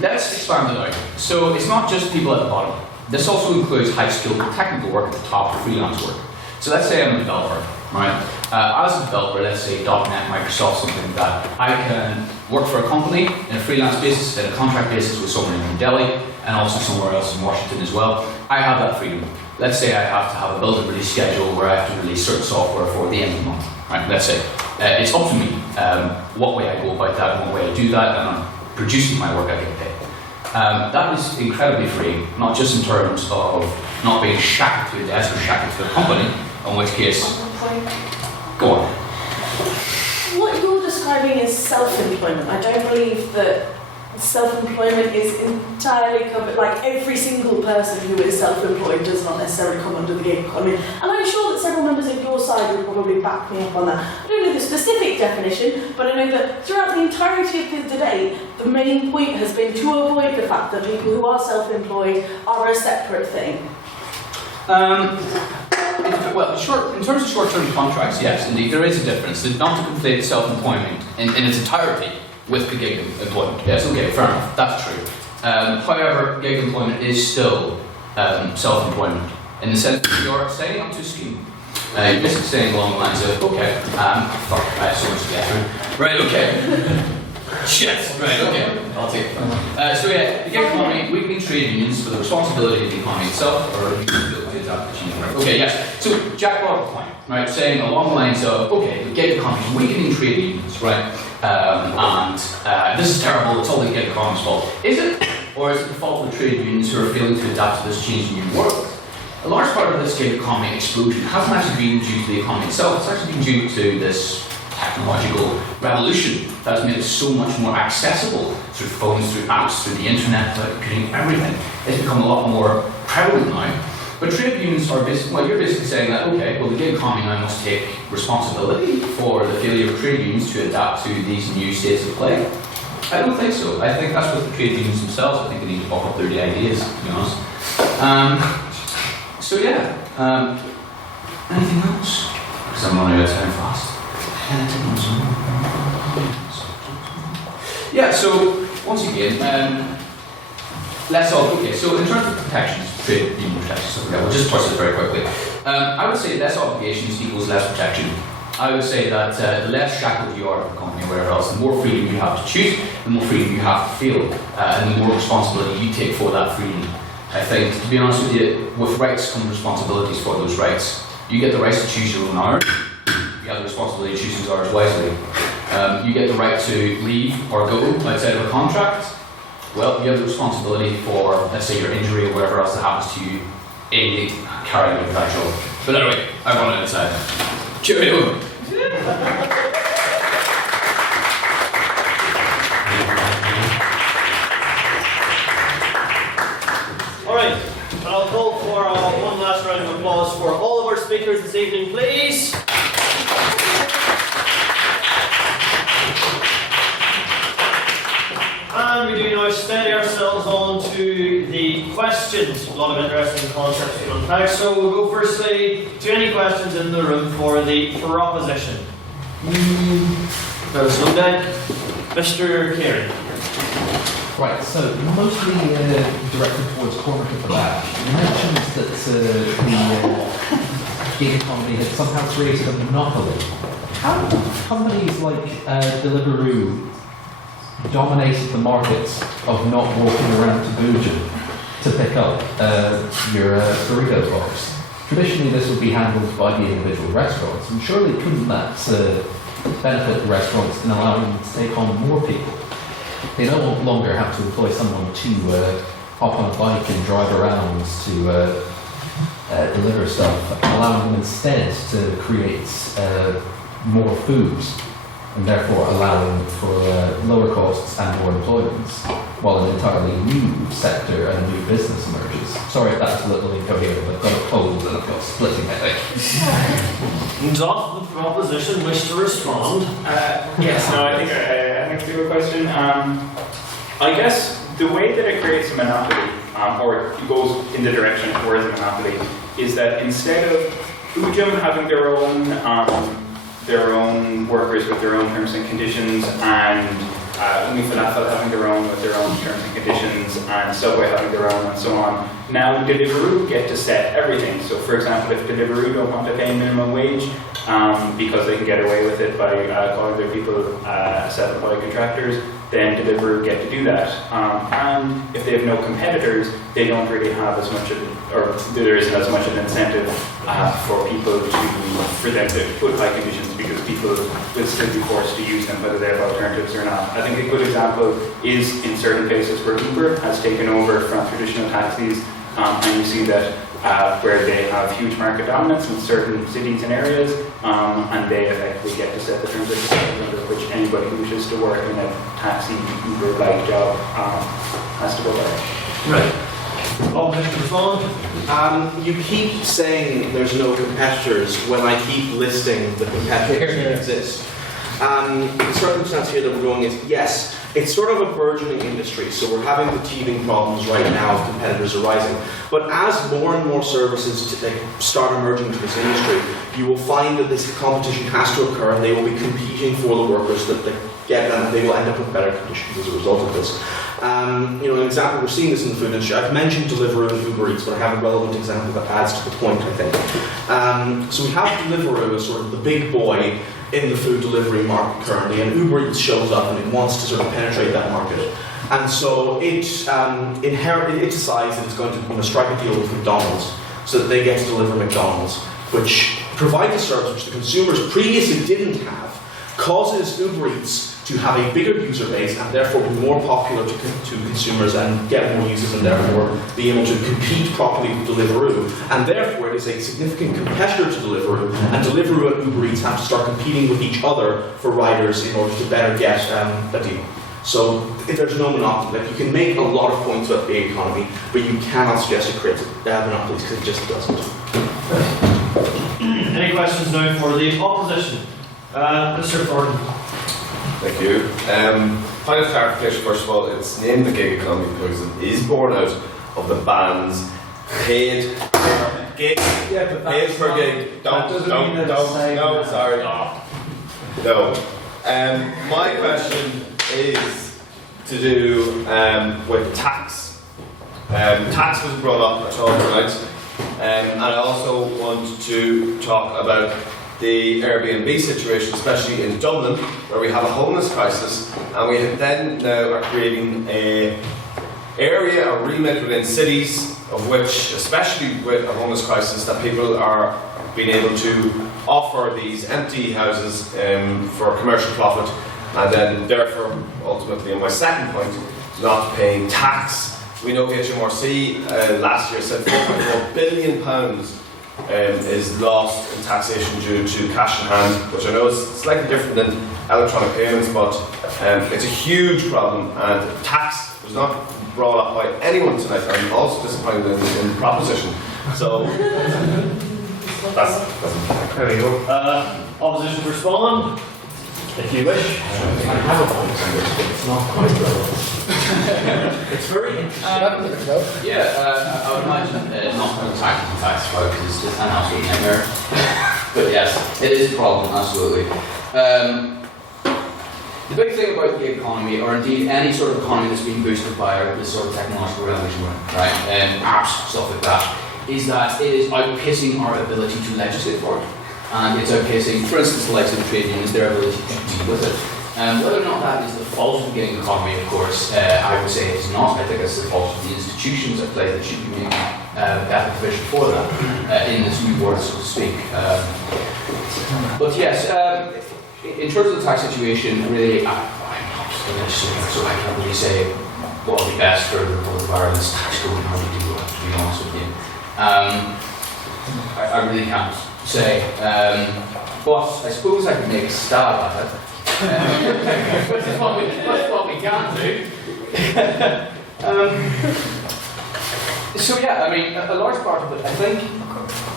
let's expand it out. So, it's not just people at the bottom. This also includes high-skilled technical work at the top, or freelance work. So let's say I'm a developer, right? As a developer, let's say .NET, Microsoft, something like that, I can work for a company in a freelance basis, in a contract basis with someone in Delhi, and also somewhere else in Washington as well. I have that freedom. Let's say I have to have a build and release schedule where I have to release certain software for the end of the month, right? Let's say. It's up to me what way I go about that and what way I do that, and I'm producing my work, I get paid. That is incredibly free, not just in terms of not being shackled to a desk or shackled to a company, in which case, go on. What you're describing is self-employment. I don't believe that self-employment is entirely covered, like every single person who is self-employed does not necessarily come under the gig economy. And I'm sure that several members of your side will probably back me up on that. I don't know the specific definition, but I know that throughout the entirety of the debate, the main point has been to avoid the fact that people who are self-employed are a separate thing. Well, in terms of short-term contracts, yes, indeed, there is a difference. Not to conflate self-employment in its entirety with the gig employment. Yes, okay, fair enough, that's true. However, gig employment is still self-employment in the sense that you're setting up to a scheme. You're basically saying along the lines of, okay, fuck, I have so much to get through. Right, okay. Shit, right, okay, I'll take it. So yeah, the gig economy, weakening trade unions for the responsibility of the economy itself, or the ability to adapt to change. Okay, yes. So Jack brought up a point, right, saying along the lines of, okay, the gig economy is weakening trade unions, right, and this is terrible, it's all the gig economy's fault. Is it? Or is it the fault of the trade unions who are failing to adapt to this changing new world? A large part of this gig economy explosion hasn't actually been due to the economy itself, it's actually been due to this technological revolution that has made it so much more accessible through phones, through apps, through the internet, computing, everything. It's become a lot more prevalent now. But trade unions are basically, well, you're basically saying that, okay, well, the gig economy now must take responsibility for the failure of trade unions to adapt to these new states of play. I don't think so. I think that's what the trade unions themselves, I think they need to buck up their ideas, to be honest. So yeah, anything else? Because I'm running out of time fast. Yeah, so once again, let's all, okay, so in terms of protections, trade union protections, we'll just touch this very quickly. I would say less obligations equals less protection. I would say that the less shackled you are to the company or wherever else, the more freedom you have to choose, the more freedom you have to feel, and the more responsibility you take for that freedom. I think, to be honest with you, with rights come responsibilities for those rights. You get the rights to choose your own hours. You have the responsibility to choose those hours wisely. You get the right to leave or go outside of a contract. Well, you have the responsibility for, let's say, your injury or whatever else that happens to you in carrying out that job. But anyway, I run outside. Cheerio! Alright, and I'll call for one last round of applause for all of our speakers this evening, please. And we do now steady ourselves on to the questions. A lot of interesting concepts to unpack. So we'll go firstly to any questions in the room for the proposition. There's no doubt. Mr. Carey. Right, so mostly directed towards Cormac for that. You mentioned that the gig economy had somehow created a monopoly. How companies like Deliveroo dominated the markets of not walking around to Boojan to pick up your burrito box? Traditionally, this would be handled by the individual restaurants, and surely couldn't that benefit the restaurants in allowing them to take on more people? They no longer have to employ someone to hop on a bike and drive around to deliver stuff, allowing them instead to create more food, and therefore allowing for lower costs and more employment, while an entirely new sector and a new business emerges. Sorry if that's a little incoherent, I've got a cold and I've got a splitting headache. Doth the proposition wish to respond? Yes, no, I think I do have a question. I guess the way that it creates a monopoly, or it goes in the direction towards a monopoly, is that instead of Ujum having their own workers with their own terms and conditions, and Umi Falafel having their own with their own terms and conditions, and Subway having their own, and so on. Now Deliveroo get to set everything. So for example, if Deliveroo don't want to pay minimum wage, because they can get away with it by calling their people self-employed contractors, then Deliveroo get to do that. And if they have no competitors, they don't really have as much of, or there isn't as much of an incentive for people for them to put high conditions, because people will still be forced to use them whether they have alternatives or not. I think a good example is in certain places where Uber has taken over from traditional taxis, and you see that where they have huge market dominance in certain cities and areas, and they effectively get to set the terms of under which anybody who wishes to work in a taxi, Uber-like job has to go by. Right. Mr. Respond? You keep saying there's no competitors when I keep listing the competitors that exist. The circumstance here that we're going is, yes, it's sort of a burgeoning industry, so we're having the teething problems right now of competitors arising. But as more and more services start emerging into this industry, you will find that this competition has to occur, and they will be competing for the workers that they get, and they will end up with better conditions as a result of this. An example, we're seeing this in the food industry. I've mentioned Deliveroo and Uber Eats, but I have a relevant example that adds to the point, I think. So we have Deliveroo as sort of the big boy in the food delivery market currently, and Uber Eats shows up and it wants to sort of penetrate that market. And so it decides that it's going to strike a deal with McDonald's so that they get to deliver McDonald's, which provides a service which the consumers previously didn't have, causes Uber Eats to have a bigger user base and therefore be more popular to consumers and get more users, and therefore be able to compete properly with Deliveroo. And therefore it is a significant competitor to Deliveroo, and Deliveroo and Uber Eats have to start competing with each other for riders in order to better get a deal. So if there's no monopoly, like, you can make a lot of points about the gig economy, but you cannot suggest it creates monopolies, because it just doesn't. Any questions now for the opposition? Mr. Thornton. Thank you. Point of clarification, first of all, it's named the gig economy because it is born out of the band's paid per gig. Paid per gig. Sorry. No. My question is to do with tax. Tax was brought up at all tonight, and I also want to talk about the Airbnb situation, especially in Dublin, where we have a homeless crisis, and we then now are creating a area, a remit within cities, of which, especially with a homeless crisis, that people are being able to offer these empty houses for commercial profit, and then therefore, ultimately, and my second point, not paying tax. We know HMRC last year said £4.4 billion is lost in taxation due to cash in hand, which I know is slightly different than electronic payments, but it's a huge problem, and tax was not brought up by anyone tonight. I'm also disappointed in the proposition. So that's there we go. Opposition to respond, if you wish. I have a point on this, it's not quite relevant. It's very interesting. I would imagine not putting tax because it's an absolute nightmare. But yes, it is a problem, absolutely. The big thing about the gig economy, or indeed any sort of economy that's being boosted by this sort of technological revolution, right, apps, stuff like that, is that it is outpacing our ability to legislate for it. And it's outpacing, for instance, the likes of the trade unions, their ability to deal with it. Whether or not that is the fault of the gig economy, of course, I would say it's not. I think it's the fault of the institutions at play that should be making that provision for that in this new world, so to speak. But yes, in terms of the tax situation, really, I'm not a legislator, so I can't really say what would be best for the environment's tax code and how we do it, to be honest with you. I really can't say, but I suppose I could make a stab at it. Which is what we can do. So yeah, I mean, a large part of it, I think,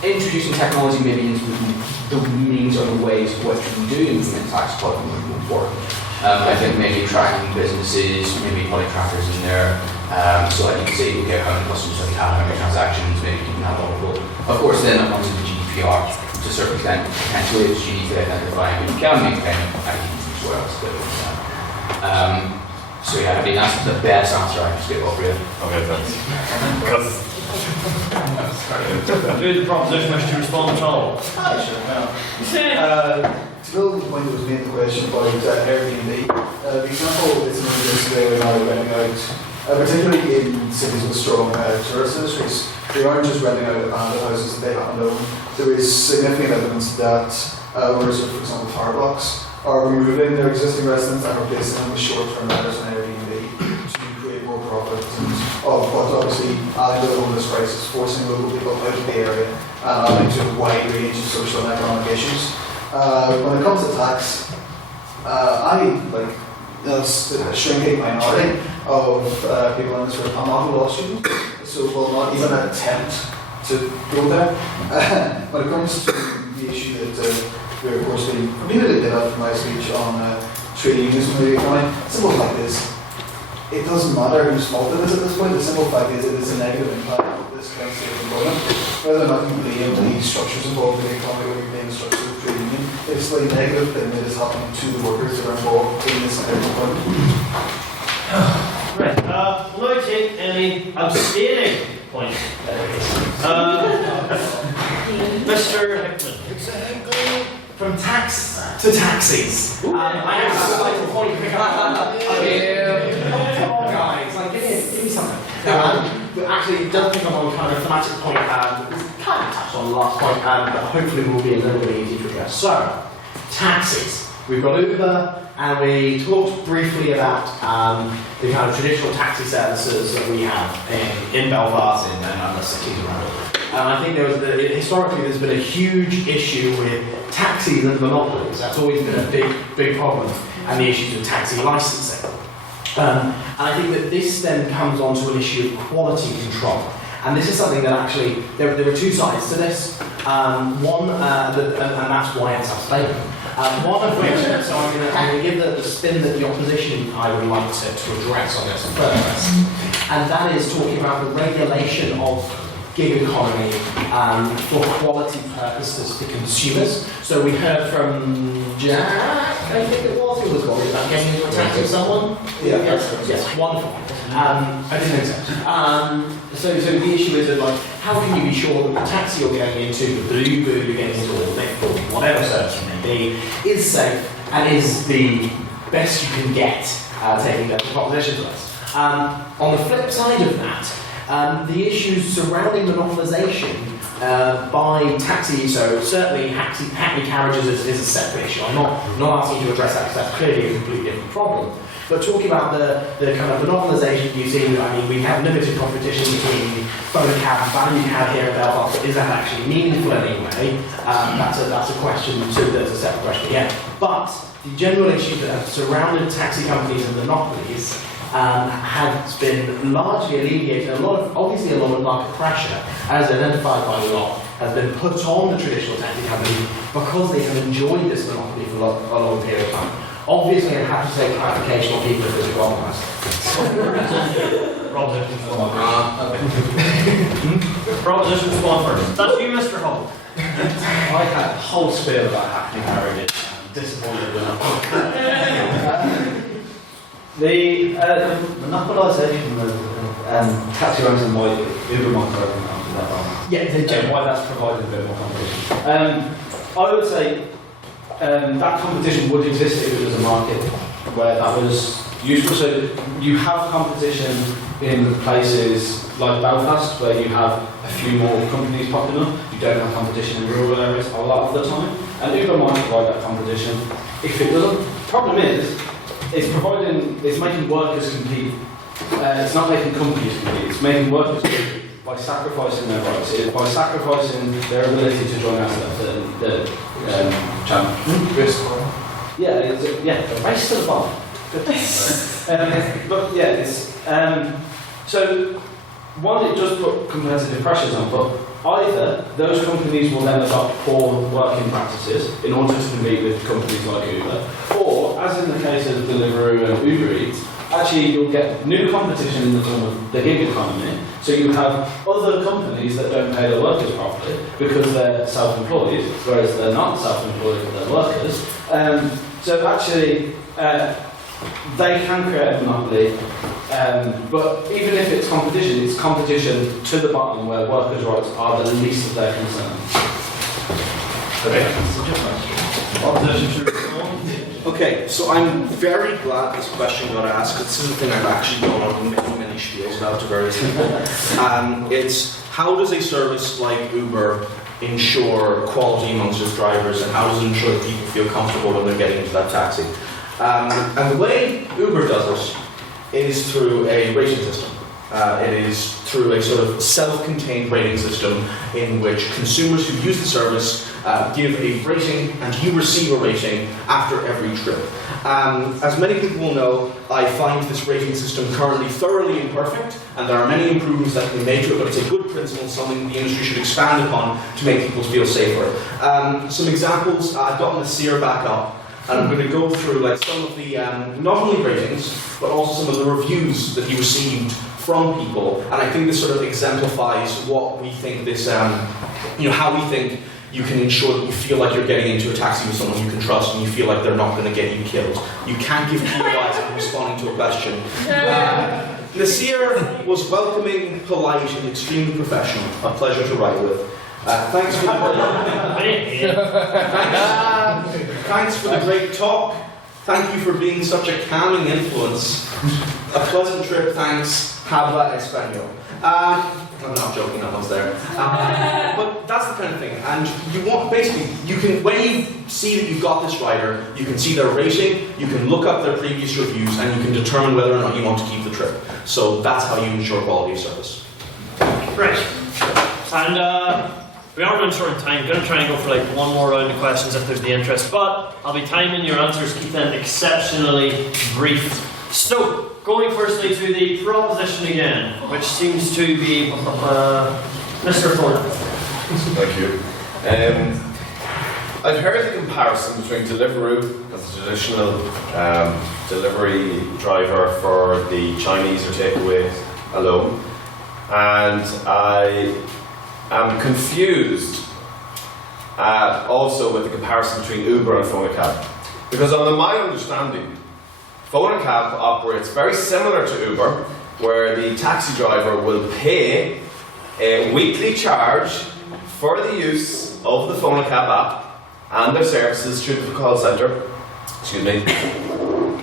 introducing technology maybe into the means or the ways in which we do implement tax code would work. I think maybe tracking businesses, maybe putting trackers in there, so that you can see, okay, how many customers have you had, how many transactions, maybe you can have all of those. Of course, then it comes into GDPR to a certain extent, potentially it's GDPR identifying, but you can make payment as well. So yeah, I mean, that's the best answer I can give up, really. Okay, thanks. Do the proposition wish to respond at all? to build on the point that was made in the question about Airbnb, the example is in yesterday when I was renting out, particularly in cities with strong tourist industries, they aren't just renting out abandoned houses that they happen to own. There is significant evidence that owners of, for example, tower blocks are removing their existing residents and replacing them with short-term renters on Airbnb to create more profit and but obviously adding to the homeless crisis, forcing local people out of the area and adding to a wide range of social and economic issues. When it comes to tax, I like a shrinking minority of people in this room. I'm not a law student, so will not even attempt to go there. When it comes to the issue that we're of course being immediately did out from my speech on trade unions in the economy, simple fact is, it doesn't matter whose fault it is at this point. The simple fact is it is a negative impact of this kind of state of employment. Whether or not you blame the structures involved in the economy or you blame the structure of the trade union, it's the negative thing that is happening to the workers that are involved in this kind of employment. Right, will I take any abstaining points? Mr. Hickman. From tax to taxis. I have like a point to pick up. Guys, like give me something. Actually, it does pick up on kind of a thematic point. It's kind of touched on the last point, but hopefully will be a little bit easier to address. So, taxis. We've got Uber, and we talked briefly about the kind of traditional taxi services that we have in Belfast and other cities around it. And I think historically there's been a huge issue with taxis and monopolies. That's always been a big problem, and the issues with taxi licensing. And I think that this then comes on to an issue of quality control. And this is something that actually, there are two sides to this. One, and that's why it's unstable. One of which, so I'm going to give the spin that the opposition I would like to address on this first. And that is talking about the regulation of gig economy for quality purposes for consumers. So we heard from Jack, I think it was, who was worried about getting into a taxi with someone? Yeah. Yes, wonderful. I didn't think so. So the issue is that, like, how can you be sure that the taxi you're getting into, the Uber you're getting into, or whatever service it may be, is safe and is the best you can get taking the proposition to us. On the flip side of that, the issues surrounding monopolisation by taxi, so certainly hackney carriages is a separate issue. I'm not asking you to address that because that's clearly a completely different problem. But talking about the kind of monopolisation you've seen, I mean, we have limited competition between phone cab and value cab here in Belfast, but is that actually meaningful anyway? That's a question, so there's a separate question again. But the general issues that have surrounded taxi companies and monopolies has been largely alleviated. Obviously a lot of market pressure, as identified by the law, has been put on the traditional taxi company because they have enjoyed this monopoly for a long period of time. Obviously, I have to say clarification on people if there's a compromise. Proposition one first. That's you, Mr. Hubble. I had a whole spiel about hackney carriages. Disappointed with that. The monopolisation of taxi ranks and why Uber might go after that one. Yeah, why that's provided a bit more competition. I would say that competition would exist if it was a market where that was useful. So you have competition in places like Belfast where you have a few more companies popping up. You don't have competition in rural areas a lot of the time. And Uber might provide that competition. If it doesn't, the problem is, it's making workers compete. It's not making companies compete. It's making workers compete by sacrificing their rights. By sacrificing their ability to join the challenge. The race to the bottom. But yeah, it's so one, it does put competitive pressures on, but either those companies will then adopt poor working practices in order to compete with companies like Uber, or, as in the case of Deliveroo and Uber Eats, actually you'll get new competition in the form of the gig economy, so you have other companies that don't pay their workers properly because they're self-employed, whereas they're not self-employed but they're workers. So actually, they can create a monopoly, but even if it's competition to the bottom where workers' rights are the least of their concerns. Okay. Opposition to reform? Okay, so I'm very glad this question got asked. This is the thing I've actually gone on many spiels about to various people. It's how does a service like Uber ensure quality amongst its drivers, and how does it ensure that people feel comfortable when they're getting into that taxi? And the way Uber does it is through a rating system. It is through a sort of self-contained rating system in which consumers who use the service give a rating and you receive a rating after every trip. As many people will know, I find this rating system currently thoroughly imperfect, and there are many improvements that can be made to it, but it's a good principle, something the industry should expand upon to make people feel safer. Some examples, I've gotten the SEER back up, and I'm going to go through like some of the not only ratings, but also some of the reviews that he received from people, and I think this sort of exemplifies what we think this, how we think you can ensure that you feel like you're getting into a taxi with someone you can trust and you feel like they're not going to get you killed. You can't give POIs on responding to a question. Nasir was welcoming, polite, and extremely professional. A pleasure to write with. Thanks for thanks for the great talk. Thank you for being such a calming influence. A pleasant trip, thanks. Habla español. I'm not joking, that one's there. But that's the kind of thing. And you want, basically, you can, when you see that you've got this rider, you can see their rating, you can look up their previous reviews, and you can determine whether or not you want to keep the trip. So that's how you ensure quality of service. Right. And we are running short of time. I'm going to try and go for like one more round of questions if there's the interest, but I'll be timing your answers, keep them exceptionally brief. So, going firstly to the proposition again, which seems to be Mr. Thorne. Thank you. I've heard the comparison between Deliveroo as a traditional delivery driver for the Chinese or takeaway alone, and I am confused also with the comparison between Uber and phone a cab, because under my understanding, phone a cab operates very similar to Uber, where the taxi driver will pay a weekly charge for the use of the phone a cab app and their services through the call centre,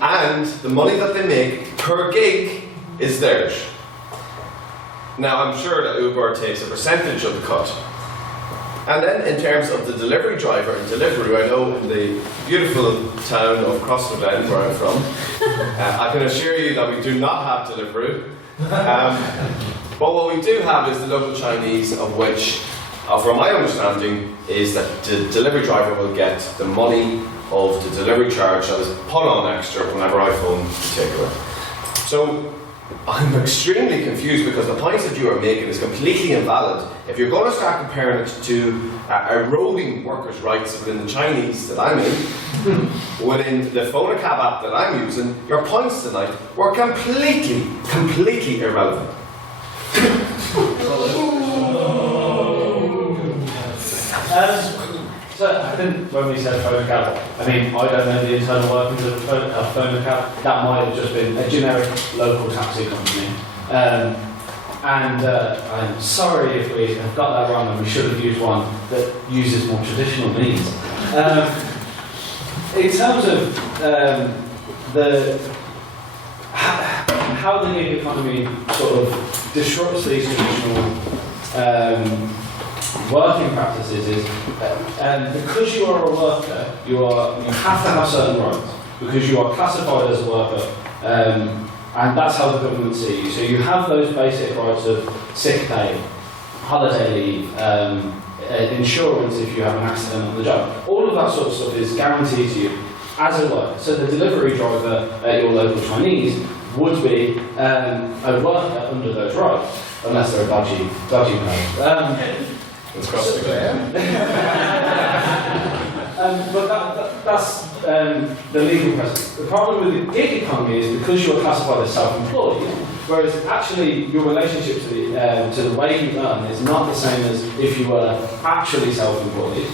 and the money that they make per gig is theirs. Now, I'm sure that Uber takes a percentage of the cut. And then in terms of the delivery driver in Deliveroo, I know in the beautiful town of Crossford, where I'm from, I can assure you that we do not have Deliveroo. But what we do have is the local Chinese, of which, from my understanding, is that the delivery driver will get the money of the delivery charge that is put on extra whenever I phone the takeaway. So I'm extremely confused, because the point that you are making is completely invalid. If you're going to start comparing it to eroding workers' rights within the Chinese that I'm in, within the phone a cab app that I'm using, your points tonight were completely irrelevant. So I think when we said phone a cab, I mean, I don't know the internal workings of a phone a cab. That might have just been a generic local taxi company. I'm sorry if we have got that wrong, and we should have used one that uses more traditional means. In terms of how the gig economy sort of disrupts these traditional working practices is because you are a worker, you have to have certain rights because you are classified as a worker, and that's how the government sees you. So you have those basic rights of sick pay, holiday leave, insurance if you have an accident on the job. All of that sort of stuff is guaranteed to you as a worker. So the delivery driver at your local Chinese would be a worker under those rights, unless they're a dodgy man. It's crossing but that's the legal precedent. The problem with the gig economy is because you're classified as self-employed, whereas actually your relationship to the way you earn is not the same as if you were actually self-employed,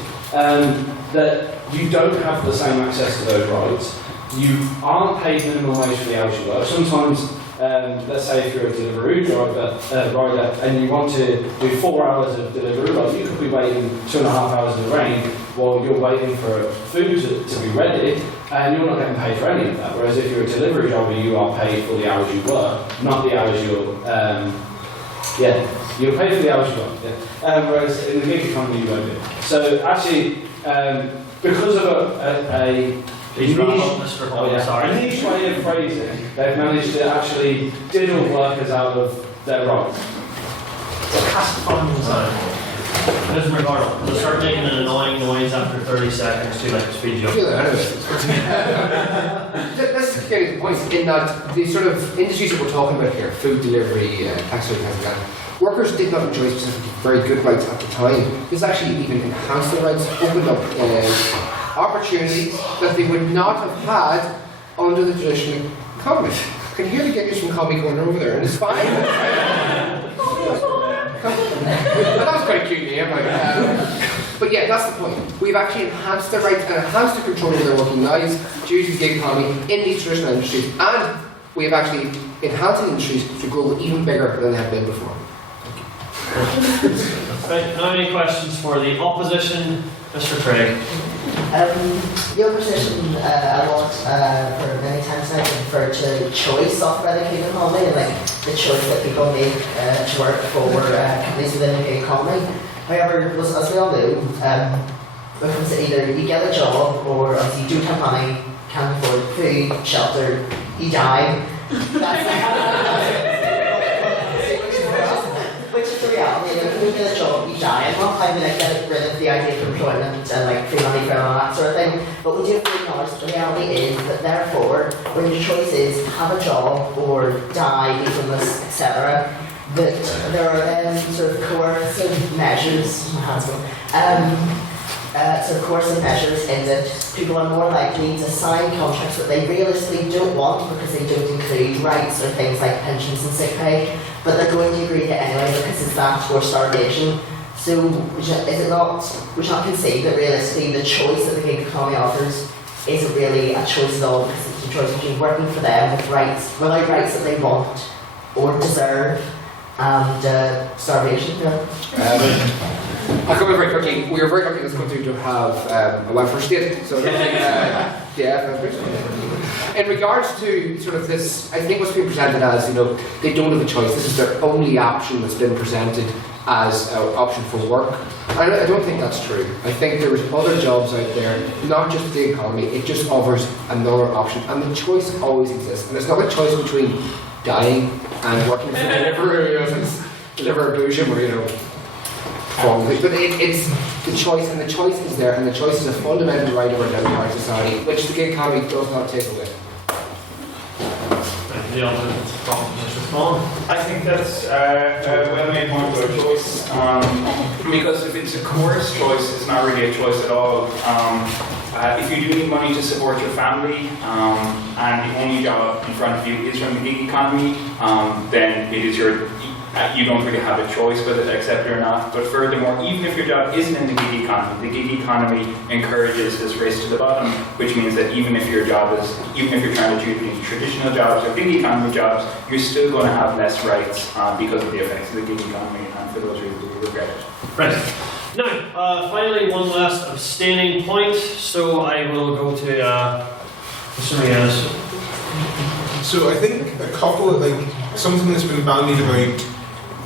that you don't have the same access to those rights. You aren't paid minimum wage for the hours you work. Sometimes let's say if you're a Deliveroo rider and you want to do 4 hours of Deliveroo, well, you could be waiting 2.5 hours in the rain while you're waiting for food to be ready, and you're not getting paid for any of that. Whereas if you're a delivery driver, you are paid for the hours you work, not the hours you're you're paid for the hours you work. Whereas in the gig economy, you won't be. So actually, because of a niche way of phrasing, they've managed to actually diddle workers out of their rights. Mr. McArdle, just start making an annoying noise after 30 seconds to like speed you up. Let's get the point in that the sort of industries that we're talking about here, food delivery, taxi, workers did not enjoy specifically very good rights at the time. This actually even enhanced their rights, opened up opportunities that they would not have had under the traditional economy. I can hear the giggers from Comedy Corner over there, and it's fine. That was quite a cute name. But yeah, that's the point. We've actually enhanced their rights and enhanced the control of their working lives due to the gig economy in these traditional industries, and we have actually enhanced the industries to grow even bigger than they have been before. Right, now any questions for the opposition, Mr. Craig? The opposition a lot for many times now referred to choice offered by the gig economy and like the choice that people make to work for companies within the gig economy. However, as we all know, when it comes to either you get a job or if you don't have money, can't afford food, shelter, you die. Which is the reality. If you get a job, you die. I'm not claiming to get rid of the idea of employment and like free money for all that sort of thing. But we do have to acknowledge the reality is that therefore, when your choice is have a job or die, be homeless, etc., that there are sort of coercive measures, sort of coercive measures in that people are more likely to sign contracts that they realistically don't want because they don't include rights or things like pensions and sick pay, but they're going to agree to it anyway because it's that or starvation. So we should not concede that realistically the choice that the gig economy offers isn't really a choice at all, because it's a choice between working for them with rights, without rights that they want or deserve, and starvation. I'll come in very quickly. We are very lucky in this country to have a welfare state. So that's great. In regards to sort of this, I think what's being presented as, they don't have a choice. This is their only option that's been presented as an option for work. I don't think that's true. I think there's other jobs out there, not just the economy. It just offers another option, and the choice always exists. And it's not a choice between dying and working for Deliveroo or but it's the choice, and the choice is there, and the choice is a fundamental right of our democratic society, which the gig economy does not take away. I think that's a well-made point about choice, because if it's a coerced choice, it's not really a choice at all. If you do need money to support your family, and the only job in front of you is from the gig economy, then it is you don't really have a choice whether to accept it or not. But furthermore, even if your job isn't in the gig economy encourages this race to the bottom, which means that even if you're trying to choose between traditional jobs or gig economy jobs, you're still going to have less rights because of the effects of the gig economy, and for those reasons we regret it. Right. Now, finally, one last abstaining point, so I will go to Mr. McGinnis. So I think a couple of, something that's been bandied about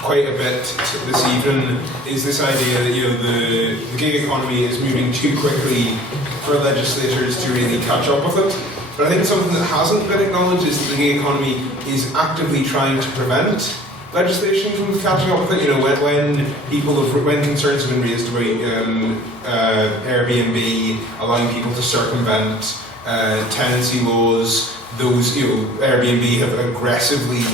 quite a bit this evening is this idea that the gig economy is moving too quickly for legislators to really catch up with it. But I think something that hasn't been acknowledged is that the gig economy is actively trying to prevent legislation from catching up with it. When concerns have been raised about Airbnb allowing people to circumvent tenancy laws, those Airbnb have aggressively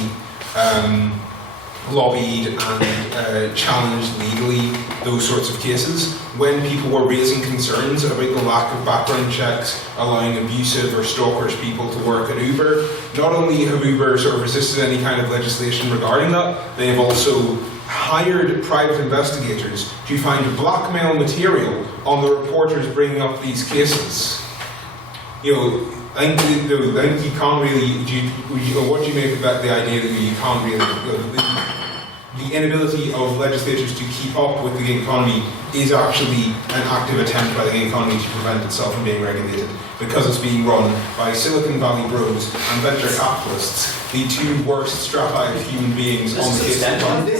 lobbied and challenged legally those sorts of cases. When people were raising concerns about the lack of background checks allowing abusive or stalkerish people to work at Uber, not only have Uber sort of resisted any kind of legislation regarding that, they have also hired private investigators to find blackmail material on the reporters bringing up these cases. I think you can't really. What do you make about the idea that you can't really? The inability of legislatures to keep up with the gig economy is actually an active attempt by the gig economy to prevent itself from being regulated, because it's being run by Silicon Valley bros and venture capitalists, the two worst strati of human beings on the gig economy.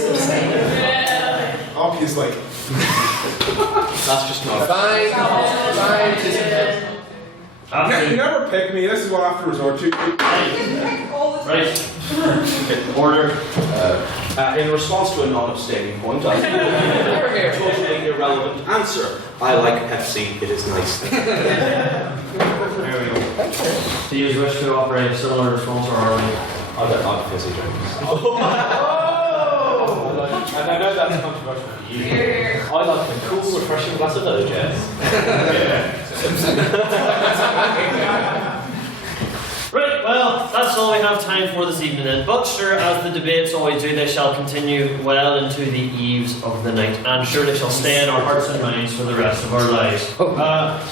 Obviously. That's just not Fine. You never pick me. This is what I have to resort to. Right. Order. In response to a non-abstaining point, I think a totally irrelevant answer. I like Pepsi, it is nice. There we go. Do you wish to operate a similar response, or are we? I don't like fizzy drinks. And I know that's controversial for you. I like a cool, refreshing glass of OJ's. Right, well, that's all we have time for this evening then. But sure, as the debates always do, they shall continue well into the eves of the night, and sure they shall stay in our hearts and minds for the rest of our lives.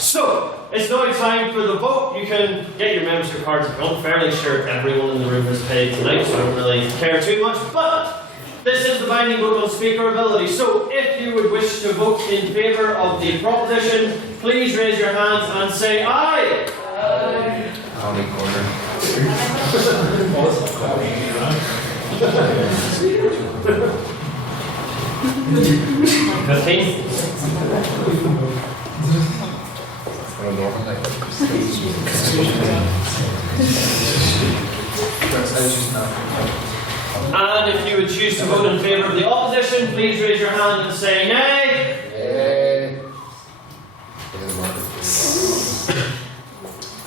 So, it's now time for the vote. You can get your membership cards if you want. Fairly sure everyone in the room has paid tonight, so I don't really care too much, but this is the binding vote on speaker ability. So, if you would wish to vote in favour of the proposition, please raise your hands and say aye. County corner. 15. And if you would choose to vote in favour of the opposition, please raise your hand and say nay.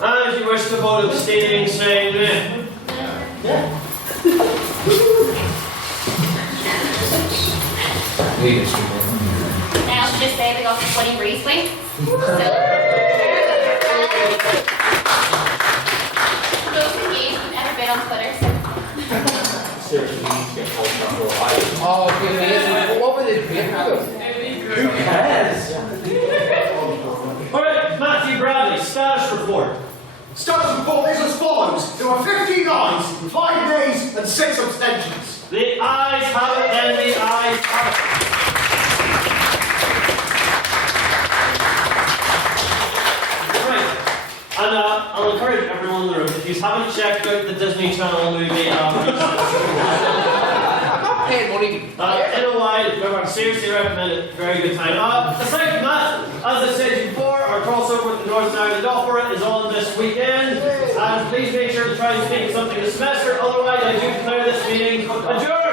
And if you wish to vote abstaining, say nay. Now, to just say we got 20 retweets. Most engaged have ever been on Twitter. Seriously, you need to get called up or Oh, it'd be amazing. What would it be? Who cares? Alright, Matthew Bradley, status report. Status report is as follows. There were 15 ayes, 5 nays, and 6 abstentions. The ayes have it, then the ayes have it. Right, and I'll encourage everyone in the room, if you haven't checked out the Disney Channel movie, Paid money. in a while, I seriously recommend it. Very good time. Aside from that, as I said before, our crossover with the Northern Ireland Opera is on this weekend. And please make sure to try and speak something this semester. Otherwise, I do declare this meeting adjourned.